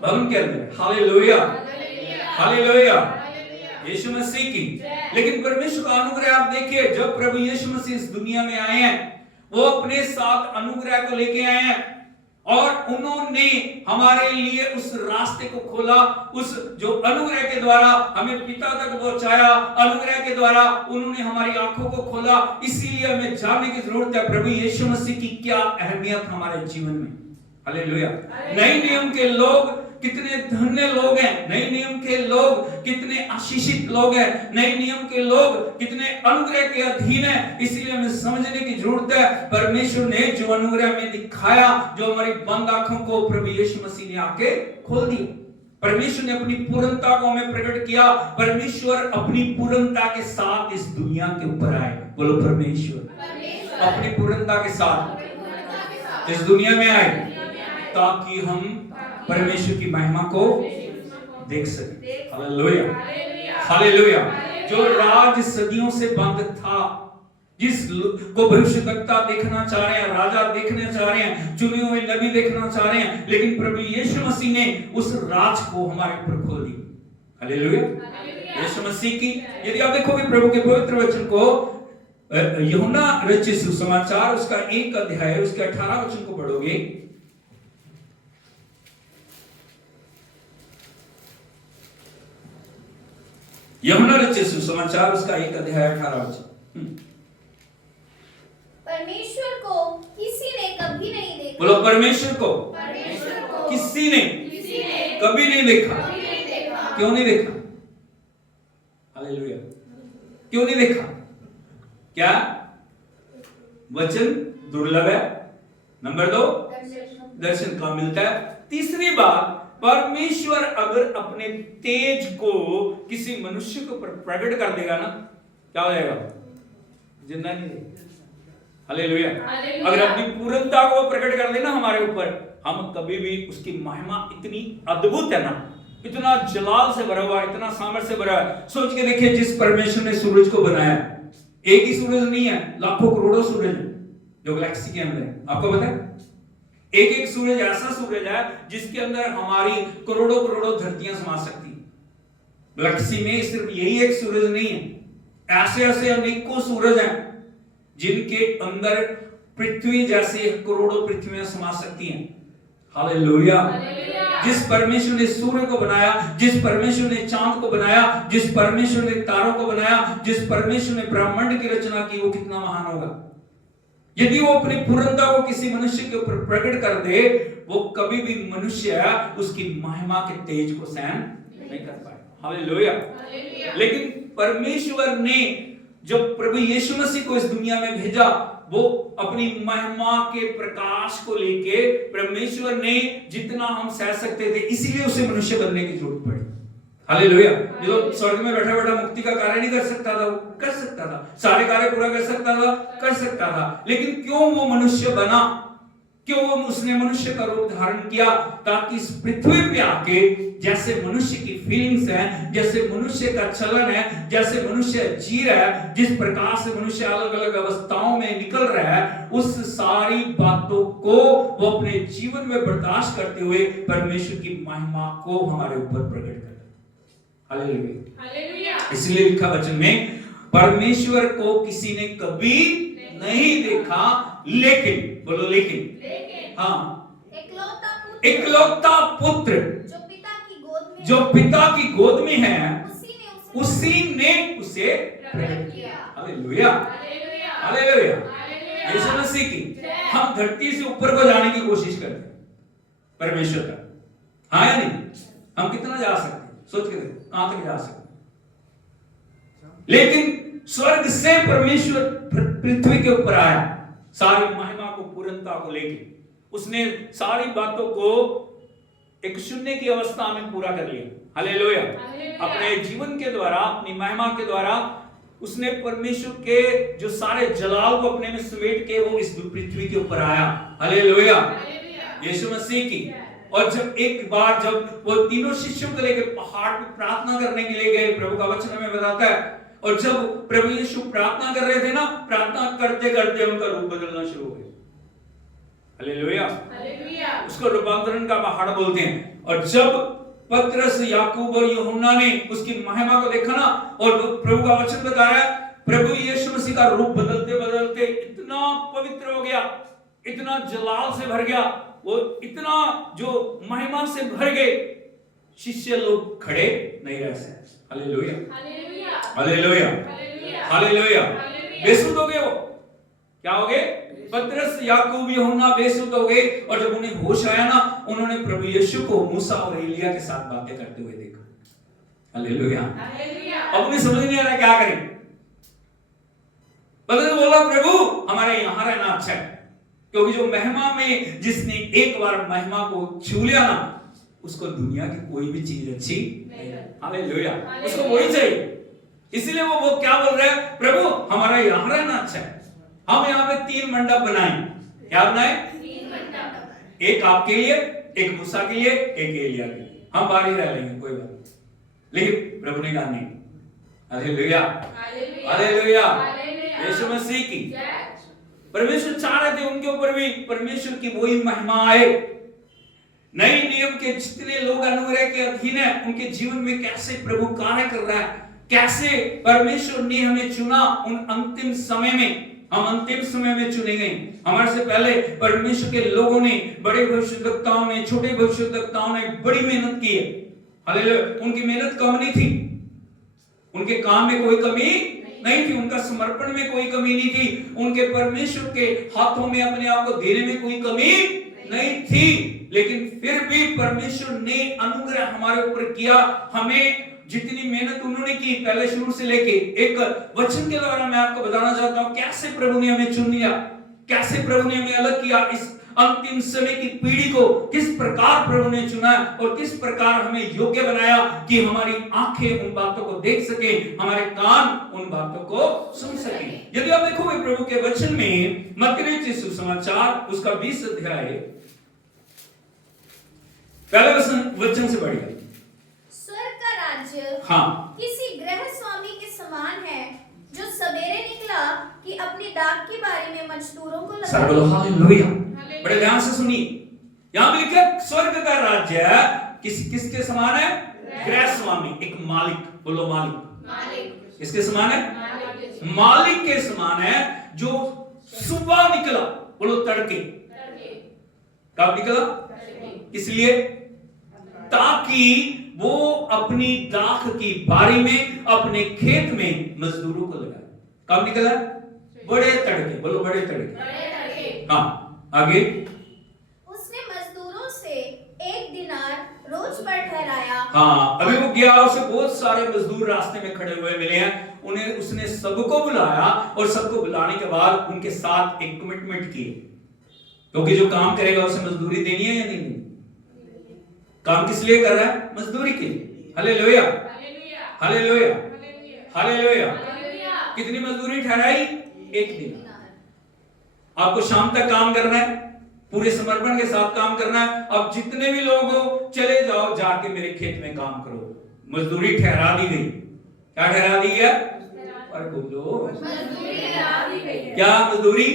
भवन के अंदर। हालेलुया, हालेलुया, यीशु मसीह की। लेकिन परमेश्वर का अनुग्रह आप देखिए, जब प्रभु यीशु मसीह इस दुनिया में आए हैं, वो अपने साथ अनुग्रह को लेके आए हैं और उन्होंने हमारे लिए उस रास्ते को खोला। उस जो अनुग्रह के द्वारा हमें पिता तक पहुंचाया, अनुग्रह के द्वारा उन्होंने हमारी आंखों को खोला। इसीलिए हमें जानने की जरूरत है प्रभु यीशु मसीह की क्या अहमियत हमारे जीवन में। हालेलुया, नए नियम के लोग कितने धन्य लोग हैं, नए नियम के लोग कितने आशीषित लोग हैं, नए नियम के लोग कितने अनुग्रह के अधीन हैं। इसलिए हमें समझने की जरूरत है परमेश्वर ने जो अनुग्रह में दिखाया, जो हमारी बंद आंखों को प्रभु यीशु मसीह ने आके खोल दी। परमेश्वर ने अपनी पूर्णता को हमें प्रकट किया। परमेश्वर अपनी पूर्णता के साथ इस दुनिया के ऊपर आए। बोलो परमेश्वर अपनी पूर्णता के साथ इस दुनिया में आए ताकि हम परमेश्वर की महिमा को देख सके। Hallelujah, hallelujah. जो राज सदियों से बंद था, जिस को भविष्यवक्ता देखना चाह रहे हैं, राजा देखना चाह रहे हैं, चुने हुए नबी देखना चाह रहे हैं, लेकिन प्रभु यीशु मसीह ने उस राज को हमारे ऊपर खोल दिया। हालेलुया, यीशु मसीह की। यदि आप देखोगे प्रभु के पवित्र वचन को, यूहन्ना रचित सुसमाचार उसका 1 अध्याय उसके 18 वचन को पढ़ोगे, यूहन्ना रचित सुसमाचार उसका 1 अध्याय 18 वचन। परमेश्वर को किसी ने कभी नहीं देखा। बोलो परमेश्वर को किसी ने कभी नहीं देखा। क्यों नहीं देखा? हालेलुया, क्यों नहीं देखा? क्या? वचन दुर्लभ है। नंबर 2, दर्शन कम मिलता है। तीसरी बात, परमेश्वर अगर अपने तेज को किसी मनुष्य के ऊपर प्रकट कर देगा ना, क्या हो जाएगा? जिंदा नहीं रहेगा। हालेलुया। हालेलुया। अगर अपनी पूर्णता को वो प्रकट कर देना हमारे ऊपर, हम कभी भी उसकी महिमा इतनी अद्भुत है ना, इतना जलाल से भरा हुआ, इतना सामर्थ्य से भरा है। सोच के देखिए, जिस परमेश्वर ने सूरज को बनाया, एक ही सूरज नहीं है, लाखों करोड़ों सूरज है जो गैलेक्सी के अंदर है। आपको पता है, एक एक सूरज ऐसा सूरज है जिसके अंदर हमारी करोड़ों करोड़ों धरतियां समा सकती हैं। गैलेक्सी में सिर्फ यही एक सूरज नहीं है, ऐसे ऐसे अनेकों सूरज हैं जिनके अंदर पृथ्वी जैसे करोड़ों पृथ्वियां समा सकती हैं। हालेलुया। जिस परमेश्वर ने सूर्य को बनाया, जिस परमेश्वर ने चांद को बनाया, जिस परमेश्वर ने तारों को बनाया, जिस परमेश्वर ने ब्रह्मांड की रचना की, वो कितना महान होगा। यदि वो अपनी पूर्णता को किसी मनुष्य के ऊपर प्रकट कर दे, वो कभी भी मनुष्य उसकी महिमा के तेज को सहन नहीं कर पाए। हालेलुया। लेकिन परमेश्वर ने जब प्रभु यीशु मसीह को इस दुनिया में भेजा, वो अपनी महिमा के प्रकाश को लेके, परमेश्वर ने जितना हम सह सकते थे, इसीलिए उसे मनुष्य बनने की जरूरत पड़ी। हालेलुया। जो स्वर्ग में बैठा बैठा मुक्ति का कार्य नहीं कर सकता था, वो कर सकता था, सारे कार्य पूरा कर सकता था, कर सकता था, लेकिन क्यों वो मनुष्य बना, क्यों वो उसने मनुष्य का रूप धारण किया, ताकि इस पृथ्वी पे आके जैसे मनुष्य की फीलिंग्स हैं, जैसे मनुष्य का चलन है, जैसे मनुष्य जी रहा है, जिस प्रकार से मनुष्य अलग अलग अवस्थाओं में निकल रहा है, उस सारी बातों को वो अपने जीवन में बर्दाश्त करते हुए परमेश्वर की महिमा को हमारे ऊपर प्रकट करे। हालेलुया। इसलिए लिखा वचन में, परमेश्वर को किसी ने कभी नहीं देखा, लेकिन, बोलो लेकिन, हाँ, इकलौता पुत्र जो पिता की गोद में है, उसी ने उसे प्रकट किया। हालेलुया। हालेलुया। यीशु मसीह की, हम धरती से ऊपर को जाने की कोशिश करते हैं परमेश्वर का, हाँ या नहीं? हम कितना जा सकते हैं? सोच के देखो, कहां तक जा सकते हैं? लेकिन स्वर्ग से परमेश्वर पृथ्वी के ऊपर आया, सारी महिमा को, पूर्णता को लेके उसने सारी बातों को एक शून्य की अवस्था में पूरा कर लिया। हालेलुया। अपने जीवन के द्वारा, अपनी महिमा के द्वारा उसने परमेश्वर के जो सारे जलाल को अपने में समेट के वो इस पृथ्वी के ऊपर आया। हालेलुया। यीशु मसीह की। और जब एक बार जब वो तीनों शिष्यों को लेकर पहाड़ पे प्रार्थना करने के लिए गए, प्रभु का वचन हमें बताता है, और जब प्रभु यीशु प्रार्थना कर रहे थे ना, प्रार्थना करते करते उनका रूप बदलना शुरू हो गया। हालेलुया। उसको रूपांतरण का पहाड़ बोलते हैं। और जब पतरस, याकूब और यूहन्ना ने उसकी महिमा को देखा ना, और प्रभु का वचन बता रहा है, प्रभु यीशु मसीह का रूप बदलते बदलते इतना पवित्र हो गया, इतना जलाल से भर गया, वो इतना जो महिमा से भर गए, शिष्य लोग खड़े नहीं रह सकते। हालेलुया। हालेलुया। हालेलुया। बेसुध हो गए वो। क्या हो गए? पतरस, याकूब, यूहन्ना बेसुध हो गए। और जब उन्हें होश आया ना, उन्होंने प्रभु यीशु को मूसा और एलिया के साथ बातें करते हुए देखा। हालेलुया। अब उन्हें समझ नहीं आ रहा क्या करें। पतरस बोला, प्रभु हमारे यहां रहना अच्छा है, क्योंकि जो महिमा में जिसने एक बार महिमा को छू लिया ना, उसको दुनिया की कोई भी चीज अच्छी नहीं। हालेलुया। उसको वही चाहिए। इसलिए वो क्या बोल रहे हैं, प्रभु हमारा यहां रहना अच्छा है, हम यहाँ पे 3 मंडप बनाएं। क्या बनाए? 3 मंडप। एक आपके लिए, एक मूसा के लिए, एक एलिया के लिए। हम बाहर ही रह लेंगे, कोई बात नहीं। लेकिन प्रभु ने कहा नहीं। हालेलुया। हालेलुया। यीशु मसीह की। परमेश्वर चाह रहे थे उनके ऊपर भी परमेश्वर की वही महिमा आए। नए नियम के जितने लोग अनुग्रह के अधीन है, उनके जीवन में कैसे प्रभु कार्य कर रहा है, कैसे परमेश्वर ने हमें चुना उन अंतिम समय में। हम अंतिम समय में चुने गए। हमारे से पहले परमेश्वर के लोगों ने, बड़े भविष्यद्वक्ताओं ने, छोटे भविष्यद्वक्ताओं ने बड़ी मेहनत की है। हालेलुया। उनकी मेहनत कम नहीं थी, उनके काम में कोई कमी नहीं थी, उनका समर्पण में कोई कमी नहीं थी, उनके परमेश्वर के हाथों में अपने आप को देने में कोई कमी नहीं थी। लेकिन फिर भी परमेश्वर ने अनुग्रह हमारे ऊपर किया। हमें जितनी मेहनत उन्होंने की पहले शुरू से लेके, एक वचन के द्वारा मैं आपको बताना चाहता हूं कैसे प्रभु ने हमें चुन लिया, कैसे प्रभु ने हमें अलग किया, इस अंतिम समय की पीढ़ी को किस प्रकार प्रभु ने चुना और किस प्रकार हमें योग्य बनाया कि हमारी आंखें उन बातों को देख सके, हमारे कान उन बातों को सुन सके। यदि आप देखोगे प्रभु के वचन में मत्ती सुसमाचार उसका 20 अध्याय पहले वचन से बढ़िया। स्वर्ग का राज्य हाँ, किसी गृह स्वामी के समान है जो सवेरे निकला कि अपनी दाख की बारी में मजदूरों को सर लगा। बोलो हालेलुया। बड़े ध्यान से सुनिए, यहां पे लिखा है स्वर्ग का राज्य किसके समान है? गृह स्वामी, एक मालिक, बोलो मालिक। किसके समान है? मालिक के समान है, जो सुबह निकला, बोलो तड़के। कब निकला? इसलिए ताकि वो अपनी दाख की बारी में, अपने खेत में मजदूरों को लगाए। कब निकला? बड़े तड़के, बोलो बड़े तड़के। हाँ, आगे। उसने मजदूरों से 1 दिनार रोज पर ठहराया। हाँ, अभी वो गया, उसे बहुत सारे मजदूर रास्ते में खड़े हुए मिले हैं, उन्हें उसने सबको बुलाया और सबको बुलाने के बाद उनके साथ एक कमिटमेंट की, क्योंकि जो काम करेगा उसे मजदूरी देनी है या नहीं देनी? काम किस लिए कर रहा है? मजदूरी के लिए। Hallelujah, hallelujah, hallelujah. कितनी मजदूरी ठहराई? 1 दिन। आपको शाम तक काम करना है, पूरे समर्पण के साथ काम करना है। अब जितने भी लोग हो, चले जाओ, जाके मेरे खेत में काम करो। मजदूरी ठहरा दी गई। क्या ठहरा दी है? और बोलो क्या मजदूरी?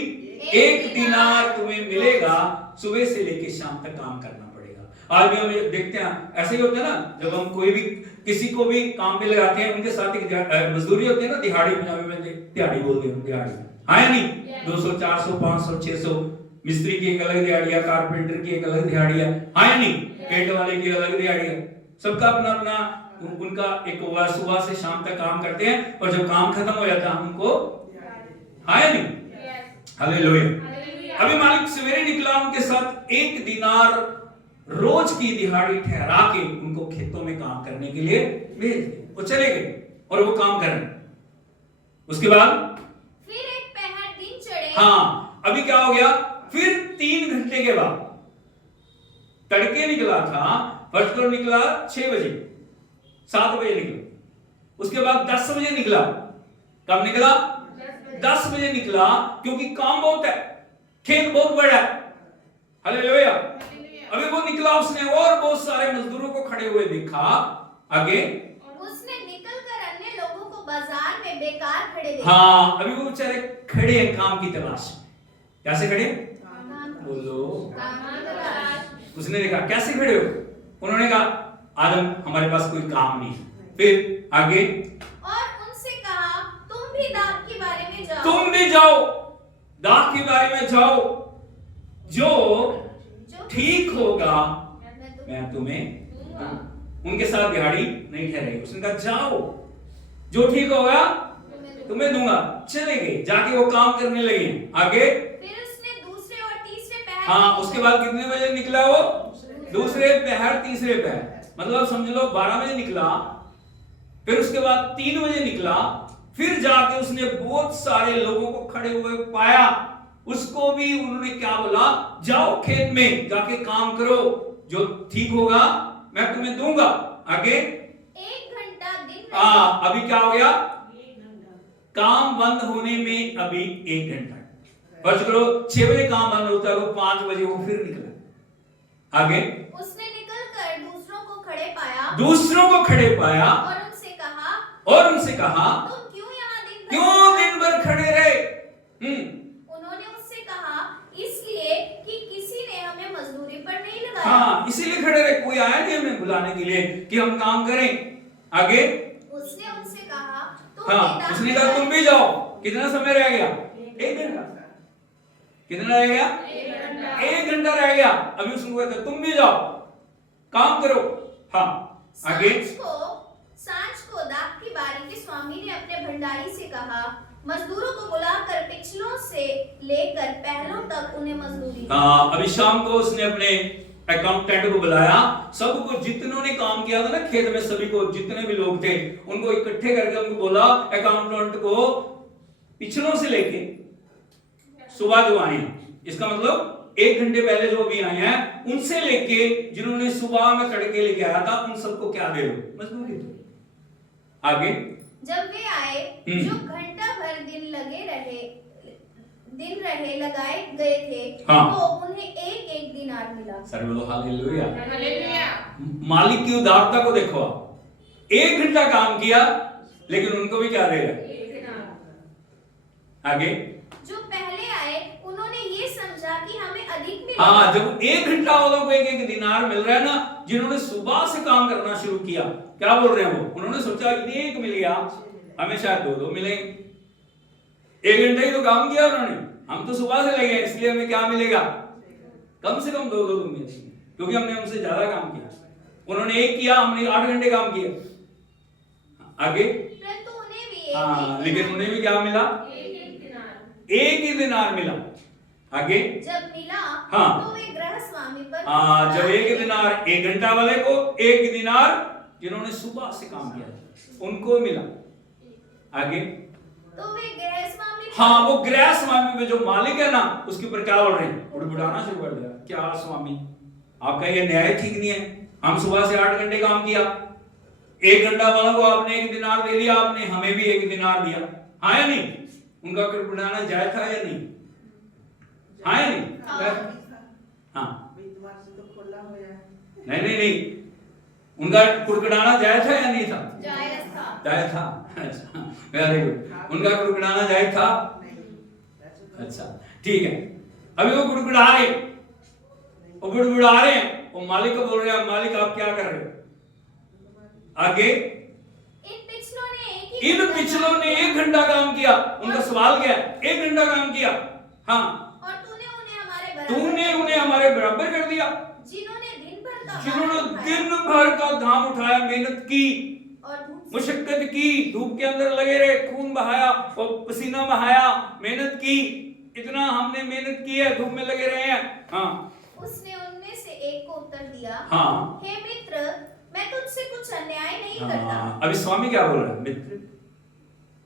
1 दिनार तुम्हें मिलेगा, सुबह से लेकर शाम तक काम करना पड़ेगा। आज भी हम देखते हैं, ऐसे ही होता है ना, जब हम कोई भी किसी को भी काम पे लगाते हैं, उनके साथ एक मजदूरी होती है ना, दिहाड़ी, पंजाबी में दिहाड़ी बोलते हैं, दिहाड़ी, हाँ या नहीं? 200, 400, 500, 600। मिस्त्री की एक अलग दिहाड़ी है, कारपेंटर की एक अलग दिहाड़ी है, हाँ या नहीं? पेट वाले की अलग दिहाड़ी है। सबका अपना अपना उनका एक हुआ, सुबह से शाम तक काम करते हैं, और जब काम खत्म हो जाता है उनको, हाँ या नहीं? हालेलुया। अभी मालिक सवेरे निकला, उनके साथ 1 दिनार रोज की दिहाड़ी ठहरा के उनको खेतों में काम करने के लिए भेज दिया। वो चले गए और वो काम कर रहे। उसके बाद फिर एक पहर दिन चढ़े। हाँ, अभी क्या हो गया? फिर 3 घंटे के बाद तड़के निकला था, फर्स्ट को निकला 6 बजे, 7 बजे निकला। उसके बाद 10 बजे निकला। कब निकला? 10 बजे निकला, क्योंकि काम बहुत है, खेत बहुत बड़ा है। हालेलुया। अभी वो निकला, उसने और बहुत सारे मजदूरों को खड़े हुए देखा। आगे उसने निकलकर अन्य लोगों को बाजार में बेकार खड़े देखा। हाँ, अभी वो बेचारे खड़े हैं काम की तलाश में। कैसे खड़े? बोलो। उसने देखा कैसे खड़े हो, उन्होंने कहा आज हमारे पास कोई काम नहीं। फिर आगे और उनसे कहा तुम भी दाख की बारी में जाओ। तुम भी जाओ, दाख की बारी में जाओ, जो ठीक होगा मैं तुम्हें। उनके साथ दिहाड़ी नहीं ठहरेगी। उसने कहा जाओ, जो ठीक होगा तुम्हें दूंगा। चले गए, जाके वो काम करने लगे। आगे फिर उसने दूसरे और तीसरे पहर। हाँ, उसके बाद कितने बजे निकला वो? दूसरे पहर, तीसरे पहर, मतलब समझ लो 12 बजे निकला। फिर उसके बाद 3 बजे निकला। फिर जाके उसने बहुत सारे लोगों को खड़े हुए पाया। उसको भी उन्होंने क्या बोला? जाओ खेत में जाके काम करो, जो ठीक होगा मैं तुम्हें दूंगा। आगे 1 घंटा दिन में। अभी क्या हो गया? काम बंद होने में अभी 1 घंटा। फर्ज करो 6 बजे काम बंद होता है, वो 5 बजे वो फिर निकला। आगे उसने निकलकर दूसरों को खड़े पाया। दूसरों को खड़े पाया और उनसे कहा तुम क्यों दिन भर खड़े रहे? उन्होंने उससे कहा इसलिए कि किसी ने हमें मजदूरी पर नहीं लगाया। हाँ, इसीलिए खड़े रहे, कोई आया नहीं हमें बुलाने के लिए कि हम काम करें। आगे उसने उनसे कहा तुम हाँ, उसने कहा तुम भी जाओ। कितना समय रह गया? 1 घंटा। कितना रह गया? 1 घंटा रह गया। अभी उसने कहा तुम भी जाओ, काम करो। हाँ, आगे सांझ को दाख की बारी के स्वामी ने अपने भंडारी से कहा मजदूरों को बुलाकर पिछलों से लेकर पहलों तक उन्हें मजदूरी दी। हाँ, अभी शाम को उसने अपने अकाउंटेंट को बुलाया। सबको जितनों ने काम किया था ना खेत में, सभी को, जितने भी लोग थे उनको इकट्ठे करके उनको बोला, अकाउंटेंट को पिछलों से लेके सुबह जो आए हैं, इसका मतलब 1 घंटे पहले जो अभी आए हैं, उनसे लेके जिन्होंने सुबह में तड़के लेके आया था, उन सबको क्या दे दो? मजदूरी दो। आगे जब वे आए जो घंटा भर दिन रहे लगाए गए थे, हाँ। तो उन्हें एक एक दिनार मिला। सर बोलो हालेलुया। मालिक की उदारता को देखो आप, 1 घंटा काम किया लेकिन उनको भी क्या देगा? आगे जो पहले आए उन्होंने ये समझा कि हमें अधिक मिलेगा। हाँ, जब 1 घंटा वालों को एक एक दिनार मिल रहा है ना, जिन्होंने सुबह से काम करना शुरू किया, क्या बोल रहे हैं वो? उन्होंने सोचा कि 1 मिल गया, हमें शायद 2 मिलेंगे। 1 घंटा ही तो काम किया उन्होंने, हम तो सुबह से लगे, इसलिए हमें क्या मिलेगा? कम से कम 2 मिलेंगे, क्योंकि हमने उनसे ज्यादा काम किया। उन्होंने 1 किया, हमने 8 घंटे काम किया। आगे परंतु उन्हें भी हाँ, लेकिन उन्हें भी क्या मिला? एक ही दिनार मिला। आगे जब मिला हाँ। तो वे गृह स्वामी पर हाँ, जब 1 दिनार 1 घंटा वाले को, 1 दिनार जिन्होंने सुबह से काम किया उनको मिला। आगे तो वे गृह स्वामी हाँ, वो गृह स्वामी में जो मालिक है ना, उसके ऊपर क्या बोल रहे हैं? बुड़बुड़ाना शुरू कर दिया। क्या स्वामी, आपका ये न्याय ठीक नहीं है, हम सुबह से 8 घंटे काम किया, 1 घंटा वालों को आपने 1 दिनार दे दिया, आपने हमें भी 1 दिनार दिया। हाँ या नहीं? उनका बुड़बुड़ाना जायज था या नहीं? हाँ या नहीं? हाँ, नहीं, उनका कुड़कुड़ाना जायज था या नहीं था? जायज था। अच्छा, वेरी गुड। उनका कुड़कुड़ाना जायज था। अच्छा, ठीक है। अभी वो कुड़कुड़ा रहे, वो बुड़बुड़ा रहे हैं, वो मालिक को बोल रहे हैं, मालिक आप क्या कर रहे हो? आगे इन पिछलों ने 1 घंटा काम किया। उनका सवाल क्या है? 1 घंटा काम किया, हाँ, और तूने उन्हें हमारे बराबर कर दिया, जिन्होंने जिन्होंने दिन भर का घाम उठाया, मेहनत की, मुशक्कत की, धूप के अंदर लगे रहे, खून बहाया और पसीना बहाया, मेहनत की, इतना हमने मेहनत की है, धूप में लगे रहे हैं। हाँ, उसने उनमें से एक को उत्तर दिया, हाँ, हे मित्र, मैं तुझसे कुछ अन्याय नहीं करता। अभी स्वामी क्या बोल रहा है? मित्र,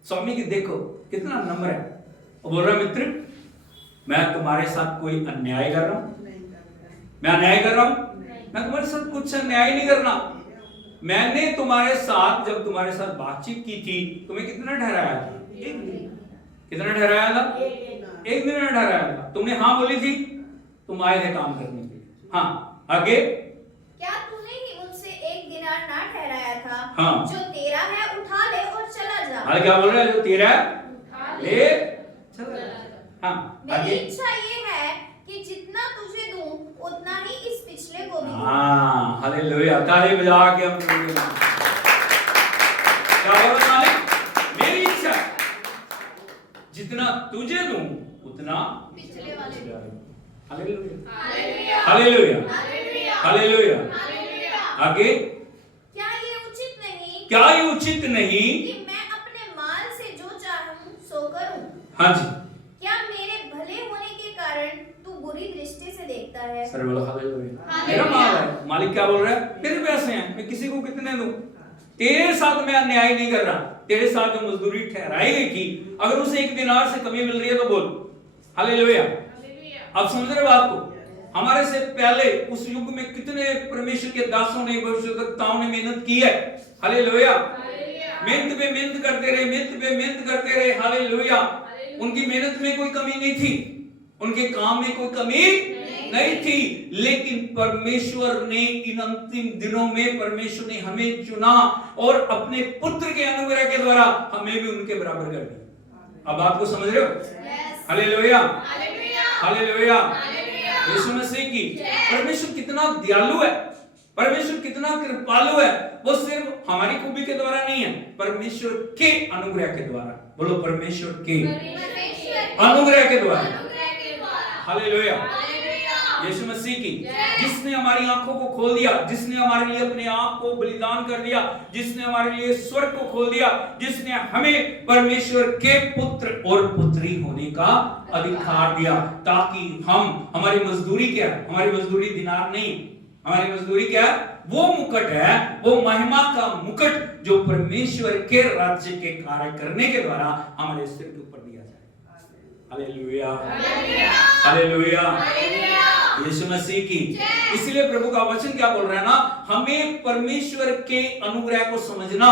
स्वामी की देखो कितना नम्र है। वो बोल रहा है, मित्र, मैं तुम्हारे साथ कोई अन्याय कर रहा हूं? मैं अन्याय कर रहा हूं? मैं तुम्हारे साथ कुछ अन्याय नहीं करना। मैंने तुम्हारे साथ, जब तुम्हारे साथ बातचीत की थी, तुम्हें कितना ठहराया था? 1 दिन। कितना ठहराया था? 1 दिन ठहराया था। तुमने हाँ बोली थी, तुम आए थे काम करने के लिए। हाँ, आगे क्या तूने ही मुझसे 1 दिनार ना ठहराया था? हाँ। जो तेरा है उठा ले और चला जा। हाल क्या बोल रहा है? जो तेरा है ले चला जा। हाँ, मेरी इच्छा ये है कि जितना तुझे दूं उतना ही इस पिछले को भी दूं। हाँ, हालेलुया, ताली बजा के हम क्या बोल रहा मालिक? मेरी इच्छा जितना तुझे दूं उतना पिछले वाले को। Hallelujah, hallelujah, hallelujah. आगे क्या ये उचित नहीं? क्या ये उचित नहीं कि मैं अपने माल से जो चाहूं सो करूं? हाँ जी, क्या मेरे भले होने के कारण तू बुरी दृष्टि से देखता है? सर बोलो हालेलुया। मेरा माल है, मालिक क्या बोल रहा है? तेरे पैसे हैं, मैं किसी को कितने दूं? तेरे साथ मैं अन्याय नहीं कर रहा। तेरे साथ जो मजदूरी ठहराई गई थी, अगर उसे 1 दिनार से कमी मिल रही है तो बोल हालेलुया। आप समझ रहे हो बात को? हमारे से पहले उस युग में कितने परमेश्वर के दासों ने, भविष्यवक्ताओं ने मेहनत की है। हालेलुया, मेहनत पे मेहनत करते रहे, मेहनत पे मेहनत करते रहे। हालेलुया, उनकी मेहनत में कोई कमी नहीं थी, उनके काम में कोई कमी नहीं थी, लेकिन परमेश्वर ने इन अंतिम दिनों में परमेश्वर ने हमें चुना और अपने पुत्र के अनुग्रह के द्वारा हमें भी उनके बराबर कर दिया। अब आपको समझ रहे हो? हालेलुया, हालेलुया, यीशु मसीह की। परमेश्वर कितना दयालु है, परमेश्वर कितना कृपालु है। वो सिर्फ हमारी खूबी के द्वारा नहीं है, परमेश्वर के अनुग्रह के द्वारा। बोलो परमेश्वर के अनुग्रह के द्वारा। हालेलुया, यीशु मसीह की, जिसने हमारी आंखों को खोल दिया, जिसने हमारे लिए अपने आप को बलिदान कर दिया, जिसने हमारे लिए स्वर्ग को खोल दिया, जिसने हमें परमेश्वर के पुत्र और पुत्री होने का अधिकार दिया, ताकि हम, हमारी मजदूरी क्या है? हमारी मजदूरी दिनार नहीं, हमारी मजदूरी क्या है? वो मुकुट है, वो महिमा का मुकुट जो परमेश्वर के राज्य के कार्य करने के द्वारा हमारे सिर के ऊपर दिया जाए। हालेलुया, हालेलुया, यीशु मसीह की। इसलिए प्रभु का वचन क्या बोल रहा है ना, हमें परमेश्वर के अनुग्रह को समझना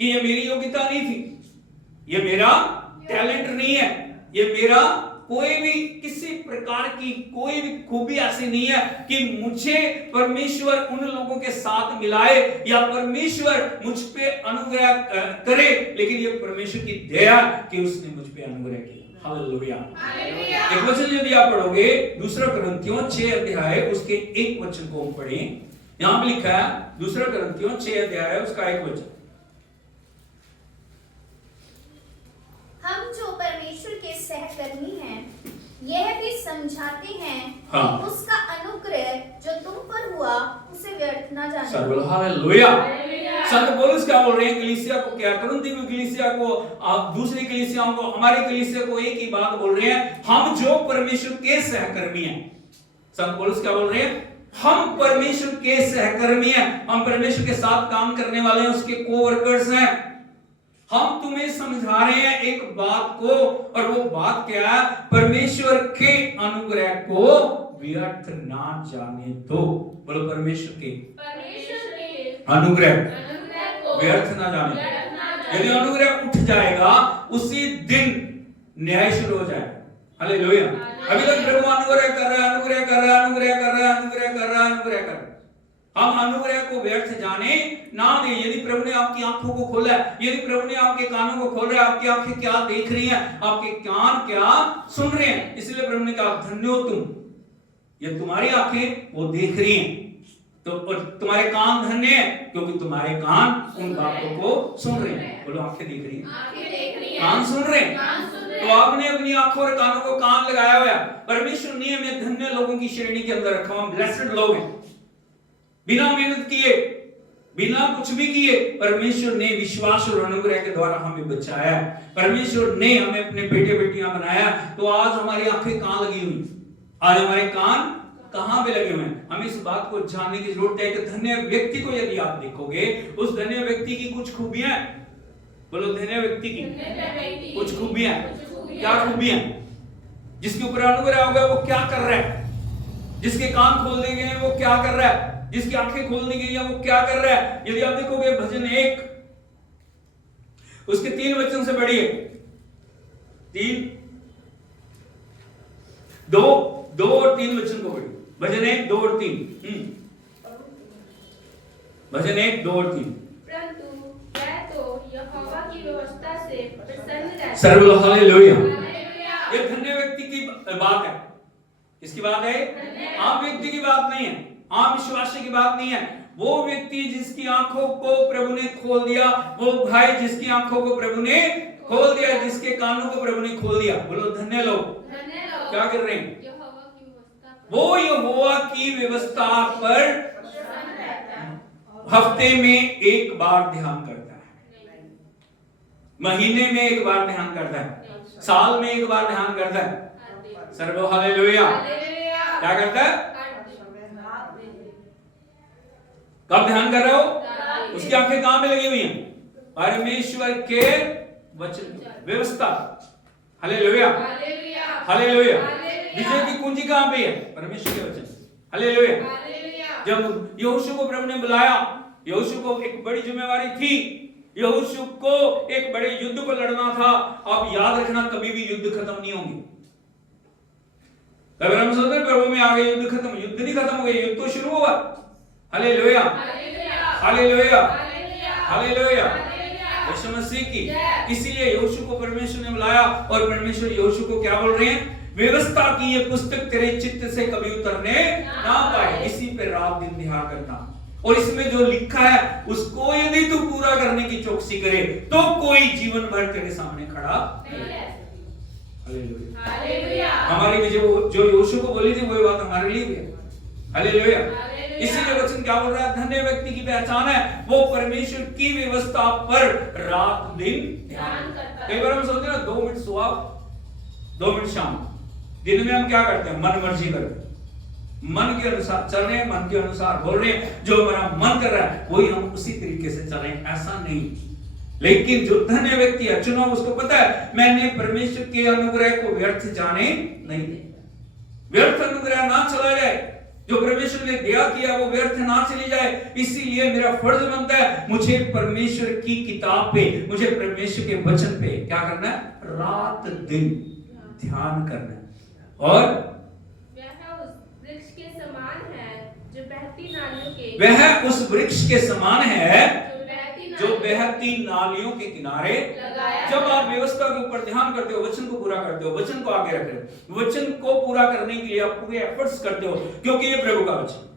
कि ये मेरी योग्यता नहीं थी, ये मेरा टैलेंट नहीं है, ये मेरा कोई भी किसी प्रकार की कोई भी खूबी ऐसी नहीं है कि मुझे परमेश्वर उन लोगों के साथ मिलाए या परमेश्वर मुझ पे अनुग्रह करे, लेकिन ये परमेश्वर की दया कि उसने मुझ पे अनुग्रह किया। हालेलुया। एक वचन यदि आप पढ़ोगे 2 कुरिन्थियों 6 अध्याय उसके 1 वचन को हम पढ़ें, यहां पे लिखा है 2 कुरिन्थियों 6 अध्याय उसका 1 वचन। हम जो परमेश्वर के सहकर्मी हैं यह भी समझाते हैं हाँ। कि उसका अनुग्रह जो तुम पर हुआ उसे व्यर्थ न जाने। सब बोलो हालेलुया। संत पौलुस क्या बोल रहे हैं कलीसिया को, क्या कुरिन्थी की कलीसिया को, दूसरी कलीसियाओं को, हमारी कलीसिया को एक ही बात बोल रहे हैं, हम जो परमेश्वर के सहकर्मी हैं। संत पौलुस क्या बोल रहे हैं, हम परमेश्वर के सहकर्मी हैं, हम परमेश्वर के साथ काम करने वाले हैं, उसके कोवर्कर्स हैं। हम तुम्हें समझा रहे हैं एक बात को, और वो बात क्या है, परमेश्वर के अनुग्रह को व्यर्थ ना जाने दो। बोलो परमेश्वर के अनुग्रह व्यर्थ ना जाने। यदि अनुग्रह उठ जाएगा उसी दिन न्याय शुरू हो जाएगा। हालेलुया। अभी तक प्रभु अनुग्रह कर रहा है, अनुग्रह कर रहा है, अनुग्रह कर रहा है, अनुग्रह कर रहा है, अनुग्रह कर रहा है। हम अनुग्रह को व्यर्थ जाने ना दें। यदि प्रभु ने आपकी आंखों को खोला है, यदि प्रभु ने आपके कानों को खोला है, आपकी आंखें क्या देख रही हैं, आपके कान क्या सुन रहे हैं, इसलिए प्रभु ने कहा धन्य हो तुम, ये तुम्हारी आंखें वो देख रही हैं, तो तुम्हारे कान धन्य हैं क्योंकि तुम्हारे कान उन बातों को सुन रहे हैं। बोलो आंखें देख रही हैं, कान सुन रहे हैं। तो आपने अपनी आंखों और कानों को कान लगाया हुआ है। परमेश्वर ने हमें धन्य लोगों की श्रेणी के अंदर रखा, हम ब्लेस्ड लोग हैं। बिना मेहनत किए, बिना कुछ भी किए परमेश्वर ने विश्वास और अनुग्रह के द्वारा हमें बचाया। परमेश्वर ने हमें अपने बेटे बेटियां बनाया। तो आज हमारी आंखें कहां लगी हुई, आज हमारे कान कहां पे लगे हुए हैं। हमें इस बात को जानने की जरूरत है कि धन्य व्यक्ति को यदि आप देखोगे, उस धन्य व्यक्ति की कुछ खूबियां, बोलो धन्य व्यक्ति की कुछ खूबियां, क्या खूबियां, जिसके ऊपर अनुग्रह हो गया वो क्या कर रहा है, जिसके कान खोल दिए गए वो क्या कर रहा है, जिसकी आंखें खोल दी गई है वो क्या कर रहा है। यदि आप देखोगे भजन 1 उसके 3 वचन से बढ़िए, 2 और 3 वचन को पढ़िए। भजन 1 2 और 3। भजन 1 2 और 3। परंतु मैं तो यहोवा की व्यवस्था से प्रसन्न रहता हूं। सर्व हालेलुया। ये धन्य व्यक्ति की बात है। इसकी बात है, आम व्यक्ति की बात नहीं है, आम विश्वासी की बात नहीं है। वो व्यक्ति जिसकी आंखों को प्रभु ने खोल दिया, वो भाई जिसकी आंखों को प्रभु ने खोल दिया, जिसके कानों को प्रभु ने खोल दिया। बोलो धन्य लोग। क्या कर रहे हैं, वो यहोवा की व्यवस्था पर हफ्ते में एक बार ध्यान करता है, महीने में एक बार ध्यान करता है, साल में एक बार ध्यान करता है। सर्व हालेलुया। क्या करता है, कब ध्यान कर रहे हो, उसकी आंखें कहां पे लगी हुई हैं, परमेश्वर के वचन व्यवस्था। Hallelujah, hallelujah. विजय की कुंजी कहां पे है, परमेश्वर के वचन। हालेलुया। जब यहोशू को प्रभु ने बुलाया, यहोशू को एक बड़ी जिम्मेवारी थी, यहोशू को एक बड़े युद्ध को लड़ना था। अब याद रखना कभी भी युद्ध खत्म नहीं होंगे। अगर हम सोचते प्रभु में आ गए युद्ध खत्म, युद्ध नहीं खत्म हो गए, युद्ध तो शुरू हुआ। Hallelujah, hallelujah, hallelujah. Yeshu Masih की। इसीलिए यहोशू को परमेश्वर ने बुलाया और परमेश्वर यहोशू को क्या बोल रहे हैं, व्यवस्था की ये पुस्तक तेरे चित्त से कभी उतरने ना पाए, इसी पे रात दिन ध्यान करना। और इसमें जो लिखा है उसको यदि तू पूरा करने की चौकसी करे तो कोई जीवन भर तेरे सामने खड़ा नहीं है। Hallelujah, hallelujah. हमारी जो यहोशू को बोली थी वही बात हमारे लिए भी है। हालेलुया। इसीलिए वचन क्या बोल रहा है, धन्य व्यक्ति की पहचान है वो परमेश्वर की व्यवस्था पर रात दिन ध्यान करता है। कई बार हम सोचते हैं ना 2 मिनट सुबह 2 मिनट शाम, दिन में हम क्या करते हैं, मन मर्जी करते हैं, मन के अनुसार चल रहे हैं, मन के अनुसार बोल रहे हैं, जो हमारा मन कर रहा है वही हम उसी तरीके से चल रहे हैं। ऐसा नहीं, लेकिन जो धन्य व्यक्ति है चुना, उसको पता है मैंने परमेश्वर के अनुग्रह को व्यर्थ जाने नहीं दिया, व्यर्थ अनुग्रह ना चला जाए, जो परमेश्वर ने दिया किया वो व्यर्थ ना चली जाए। इसीलिए मेरा फर्ज बनता है मुझे परमेश्वर की किताब पे, मुझे परमेश्वर के वचन पे क्या करना है, रात दिन ध्यान करना है। और वह उस वृक्ष के समान है जो बहती नालियों के वह उस वृक्ष के समान है जो जो बहती नालियों के किनारे लगाया। जब आप व्यवस्था के ऊपर ध्यान करते हो, वचन को पूरा करते हो, वचन को आगे रख रहे हो, वचन को पूरा करने के लिए आप पूरे एफर्ट्स करते हो, क्योंकि ये प्रभु का वचन।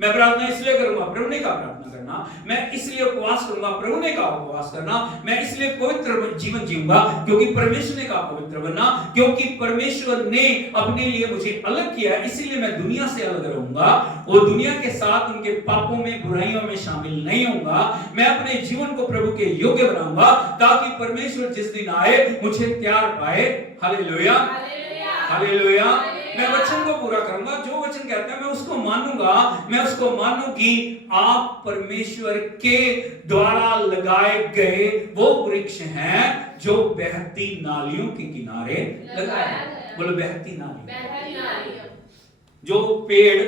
मैं प्रार्थना इसलिए करूंगा, प्रभु ने कहा प्रार्थना करना, मैं इसलिए उपवास करूंगा, प्रभु ने कहा उपवास करना, मैं इसलिए पवित्र जीवन जीऊंगा क्योंकि परमेश्वर ने कहा पवित्र बनना, क्योंकि परमेश्वर ने अपने लिए मुझे अलग किया, इसीलिए मैं दुनिया से अलग रहूंगा और दुनिया के साथ उनके पापों में बुराइयों में शामिल नहीं होऊंगा। मैं अपने जीवन को प्रभु के योग्य बनाऊंगा ताकि परमेश्वर जिस दिन आए मुझे तैयार पाए। Hallelujah, hallelujah. मैं वचन को पूरा करूंगा, जो वचन कहता है मैं उसको मानूंगा, मैं उसको मानूंगी। आप परमेश्वर के द्वारा लगाए गए वो वृक्ष हैं जो बहती नालियों के किनारे लगाया गया। बोलो बहती नाली। जो पेड़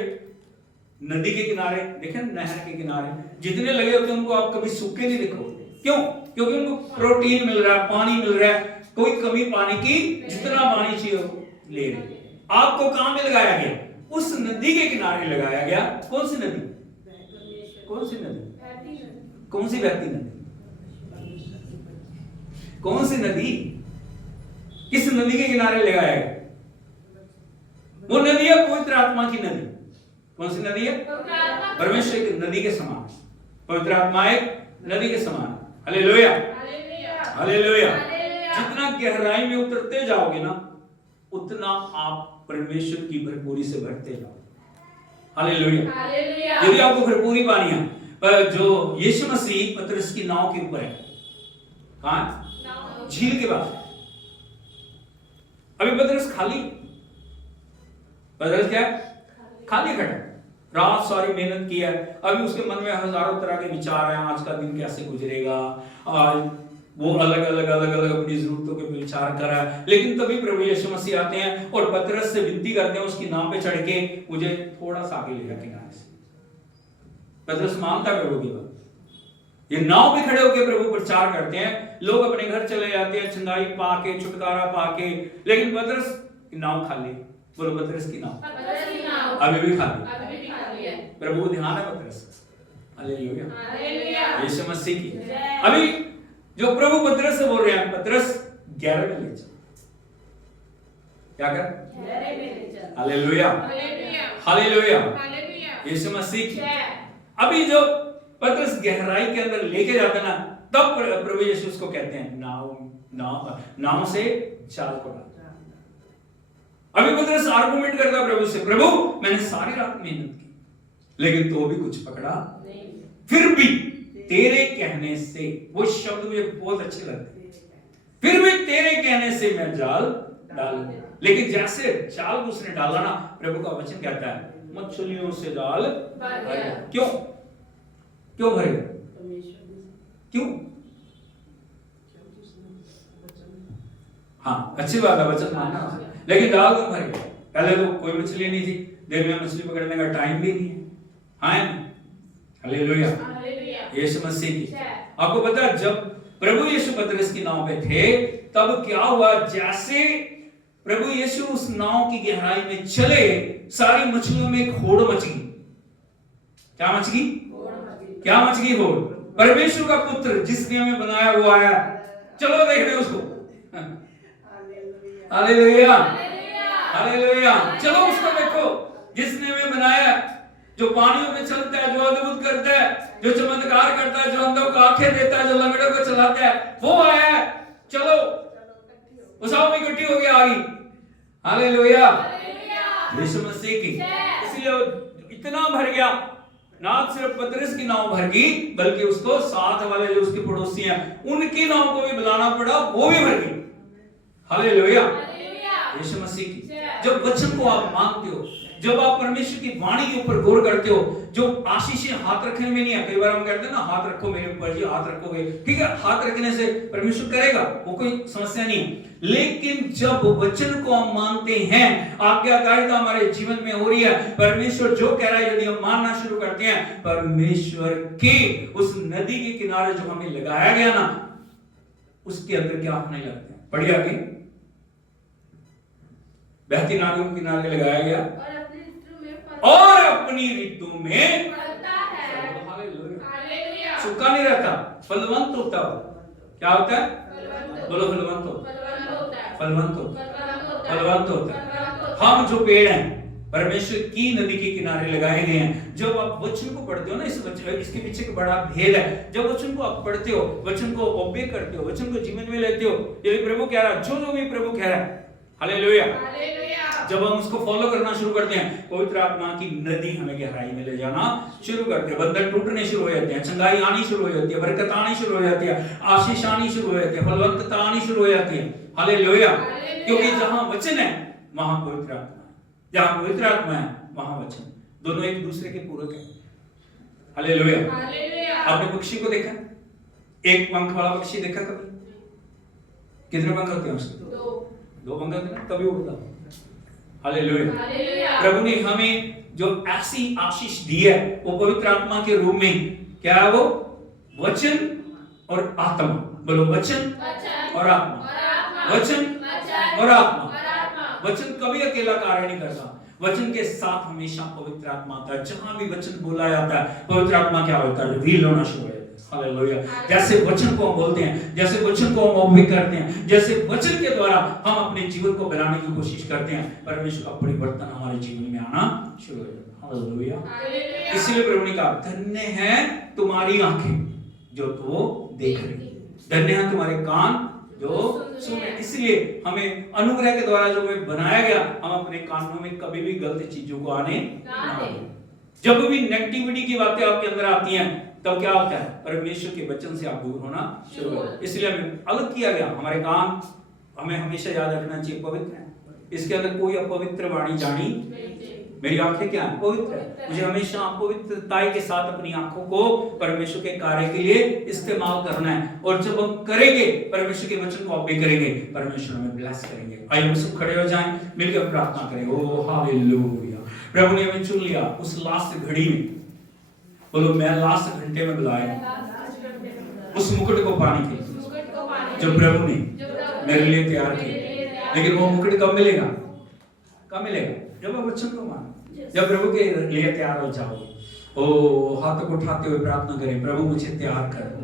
नदी के किनारे देखे, नहर के किनारे जितने लगे होते हैं उनको आप कभी सूखे नहीं देखोगे। क्यों? क्योंकि उनको प्रोटीन मिल रहा है, पानी मिल रहा है, कोई कमी पानी की, जितना पानी चाहिए वो ले रहे। आपको कहां में लगाया गया? उस नदी के किनारे लगाया गया। कौन सी नदी? कौन सी नदी? कौन सी बहती नदी? कौन सी नदी? किस नदी के किनारे लगाया गया? वो नदी है पवित्र आत्मा की नदी। कौन सी नदी है? परमेश्वर की नदी के समान। पवित्र आत्मा एक नदी के समान। Hallelujah, hallelujah. जितना गहराई में उतरते जाओगे ना उतना आप परमेश्वर की भरपूरी से भरते जाओ। हालेलुया। यदि आपको भरपूरी पानी है, पर जो यीशु मसीह पतरस की नाव के ऊपर है, कहां? झील के पास। अभी पतरस खाली, पतरस क्या है? खाली खड़ा, रात सारी मेहनत की है, अभी उसके मन में हजारों तरह के विचार हैं, आज का दिन कैसे गुजरेगा, आज वो अलग अलग अपनी जरूरतों के विचार कर रहा है। लेकिन तभी प्रभु यीशु मसीह आते हैं और पतरस से विनती करते हैं उसकी नाव पे चढ़ के मुझे थोड़ा सा आगे ले जा किनारे से। पतरस मानता है प्रभु की बात। ये नाव पे खड़े होकर प्रभु प्रचार करते हैं, लोग अपने घर चले जाते हैं चंगाई पाके, छुटकारा पाके, लेकिन पतरस की नाव खाली। बोलो पतरस की नाव अभी भी खाली है। प्रभु को ध्यान है पतरस। हालेलुया, यीशु मसीह की। अभी जो प्रभु पतरस से बोल रहे हैं, पतरस गहरे में ले चल। क्या कर? गहरे में ले चल। हालेलुया, हालेलुया, यीशु मसीह की। अभी जो पतरस गहराई के अंदर लेके जाते ना, तब प्रभु यीशु उसको कहते हैं नाव से जाल को डाल। अभी पतरस आर्गुमेंट करता है प्रभु से, प्रभु मैंने सारी रात मेहनत की लेकिन तो भी कुछ पकड़ा नहीं, फिर भी तेरे कहने से, वो शब्द मुझे बहुत अच्छे लगते हैं, फिर भी तेरे कहने से मैं जाल डालूंगा। लेकिन जैसे जाल को उसने डाला ना, प्रभु का वचन कहता है मछलियों से जाल भर गया। क्यों? क्यों भर गया? क्यों? हाँ, अच्छी बात है, वचन मानना, लेकिन जाल क्यों भर गया? पहले तो कोई मछली नहीं थी, दिन में मछली पकड़ने का टाइम भी नहीं है। हाँ, हालेलुया, यीशु मसीह की। आपको पता है जब प्रभु यीशु पतरस की नाव पे थे तब क्या हुआ? जैसे प्रभु यीशु उस नाव की गहराई में चले, सारी मछलियों में होड़ मच गई। क्या मच गई? क्या मच गई? होड़। परमेश्वर का पुत्र जिसने हमें बनाया हुआ है, चलो देखने उसको। Hallelujah, hallelujah. चलो उसको देखो जिसने हमें बनाया, जो पानियों में चलता है, जो अद्भुत करता है, जो चमत्कार करता है, जो अंधों को आंखें देता है, जो लंगड़ों को चलाता है, वो आया है। चलो उसाओ में इकट्ठी हो गया आ गई। हालेलुया, यीशु मसीह की। इसलिए इतना भर गया, ना सिर्फ पतरस की नाव भर गई बल्कि उसको साथ वाले जो उसके पड़ोसी हैं उनकी नाव को भी बुलाना पड़ा, वो भी भर गई। हालेलुया, यीशु मसीह की। जब वचन को आप मानते हो, जब आप परमेश्वर की वाणी के ऊपर गौर करते हो, जो आशीषें हाथ रखने में नहीं है। कई बार हम कहते हैं ना, हाथ रखो मेरे ऊपर जी, हाथ रखोगे, ठीक है, हाथ रखने से परमेश्वर करेगा, वो कोई समस्या नहीं है। लेकिन जब वचन को हम मानते हैं, आज्ञाकारिता हमारे जीवन में हो रही है, परमेश्वर जो कह रहा है यदि हम मानना शुरू करते हैं, परमेश्वर के उस नदी के किनारे जो हमें लगाया गया ना, उसके अंदर क्या होने लगते हैं। पढ़िए आगे, बहती नालियों के किनारे लगाया गया और अपनी ऋतु में फलता है। हालेलुया। सूखा नहीं रहता, फलवंत होता है। क्या होता है? बोलो फलवंत होता है, फलवंत होता है, फलवंत होता है। हम जो पेड़ हैं परमेश्वर की नदी के किनारे लगाए गए हैं। जब आप वचन को पढ़ते हो ना, इसके पीछे एक बड़ा भेद है। जब वचन को आप पढ़ते हो, वचन को ओबे करते हो, वचन को जीवन में लेते हो, यदि प्रभु कह रहा है, जो भी प्रभु कह रहा है, हालेलुया, जब हम उसको फॉलो करना शुरू करते हैं, पवित्र आत्मा की नदी हमें गहराई में ले जाना शुरू करती है। बंधन टूटने शुरू हो जाते हैं, चंगाई आनी शुरू हो जाती है, बरकत आनी शुरू हो जाती है, आशीष आनी शुरू हो जाती है, फलवंतता आनी शुरू हो जाती है। हालेलुया। क्योंकि जहां वचन है वहां पवित्र आत्मा है, जहां पवित्र आत्मा है वहां वचन, दोनों एक दूसरे के पूरक हैं। हालेलुया। आपने पक्षी को देखा? एक पंख वाला पक्षी देखा कभी? कितने पंख होते हैं उसके? दो पंख होते हैं, तभी उड़ता। हालेलुया। प्रभु ने हमें जो ऐसी आशीष दी है, वो पवित्र आत्मा के रूप में क्या है? वो वचन और आत्मा। बोलो वचन और आत्मा, वचन और आत्मा। वचन कभी अकेला कार्य नहीं करता, वचन के साथ हमेशा पवित्र आत्मा आता है। जहां भी वचन बोला जाता है, पवित्र आत्मा क्या होता है? रिवील होना शुरू हो जाता है। हालेलुया। जैसे वचन को हम बोलते हैं, जैसे वचन को हम ऑब्जर्व करते हैं, जैसे वचन के द्वारा हम अपने जीवन को बनाने की कोशिश करते हैं, परमेश्वर का परिवर्तन हमारे जीवन में आना शुरू हो जाता है। हालेलुया। इसलिए प्रभु ने कहा, धन्य है तुम्हारी आंखें जो तो देख रही, धन्य है तुम्हारे कान जो सुन रहे। इसलिए हमें अनुग्रह के द्वारा जो हमें बनाया गया, हम अपने कानों में कभी भी गलत चीजों को आने ना दें। जब भी नेगेटिविटी की बातें आपके अंदर आती हैं, तब क्या होता है? परमेश्वर के वचन से आप दूर होना शुरू हो। इसलिए हमें अलग किया गया। हमारे कान हमें हमेशा याद रखना चाहिए पवित्र है, इसके अंदर कोई अपवित्र वाणी जानी। मेरी आंखें क्या है? पवित्र है। मुझे हमेशा पवित्रताई के साथ अपनी आंखों को परमेश्वर के कार्य के लिए इस्तेमाल करना है। और जब हम करेंगे, परमेश्वर के वचन को ऑब्जर्व करेंगे, परमेश्वर हमें ब्लेस करेंगे। आइए हम सब खड़े हो जाएं, मिलकर प्रार्थना करें। ओ हालेलुया। प्रभु ने हमें चुन लिया उस लास्ट घड़ी में। बोलो, मैं लास्ट घंटे में बुलाया उस मुकुट को पाने के लिए जो प्रभु ने मेरे लिए तैयार किया। लेकिन वो मुकुट कब मिलेगा? कब मिलेगा? जब आप वचन को मानो, जब प्रभु के लिए तैयार हो जाओगे। ओ हाथ को उठाते हुए प्रार्थना करें, प्रभु मुझे तैयार कर।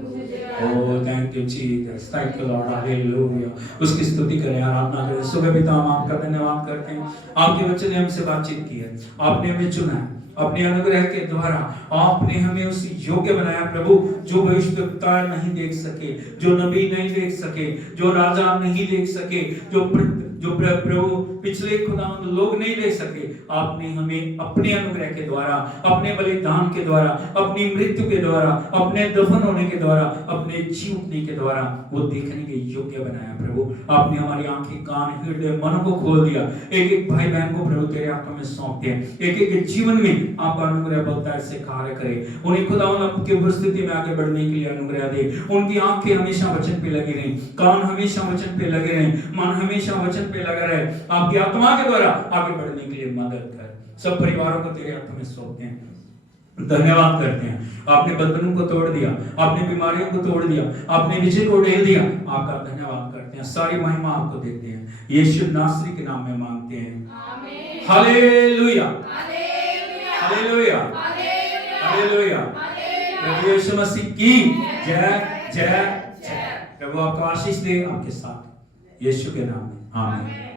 Oh thank you Jesus, thank you lord, hallelujah. उसकी स्तुति करें, आराधना करें। सुबह पिता हम आपका धन्यवाद करते हैं, आपके वचन ने हमसे बातचीत की है, आपने हमें चुना है, अपने अनुग्रह के द्वारा आपने हमें उस योग्य बनाया प्रभु, जो भविष्यवक्ता नहीं देख सके, जो नबी नहीं देख सके, जो राजा नहीं देख सके, जो प्रभु पिछले खुदावंद लोग नहीं देख सके। आपने हमें अपने अनुग्रह के द्वारा, अपने बलिदान के द्वारा, अपनी मृत्यु के द्वारा, अपने दफन होने के द्वारा, अपने जी उठने के द्वारा वो देखने के योग्य बनाया प्रभु। आपने हमारी आंखें, कान, हृदय, मन को खोल दिया। एक एक भाई बहन को प्रभु तेरे हाथों में सौंपते हैं। एक एक जीवन में आपका अनुग्रह बलदार से कार्य करे। उन्हें खुदावंद आपकी उपस्थिति में आगे बढ़ने के लिए अनुग्रह दे। उनकी आंखें हमेशा वचन पे लगी रहें, कान हमेशा वचन पे लगे रहें, मन हमेशा वचन पे लगा रहे। आपकी आत्मा के द्वारा आगे बढ़ने के लिए मदद कर। सब परिवारों को तेरे हाथों में सौंपते हैं, धन्यवाद करते हैं। आपने बंधनों को तोड़ दिया, आपने बीमारियों को तोड़ दिया, आपने विजय को ढेल दिया। आपका धन्यवाद करते हैं, सारी महिमा आपको देते हैं। यीशु नासरी के नाम में मांगते हैं, आमीन। Hallelujah, hallelujah, hallelujah. प्रभु यीशु मसीह की जय जय जय। प्रभु आपको आशीष दे, आपके साथ यीशु के नाम में, आमीन।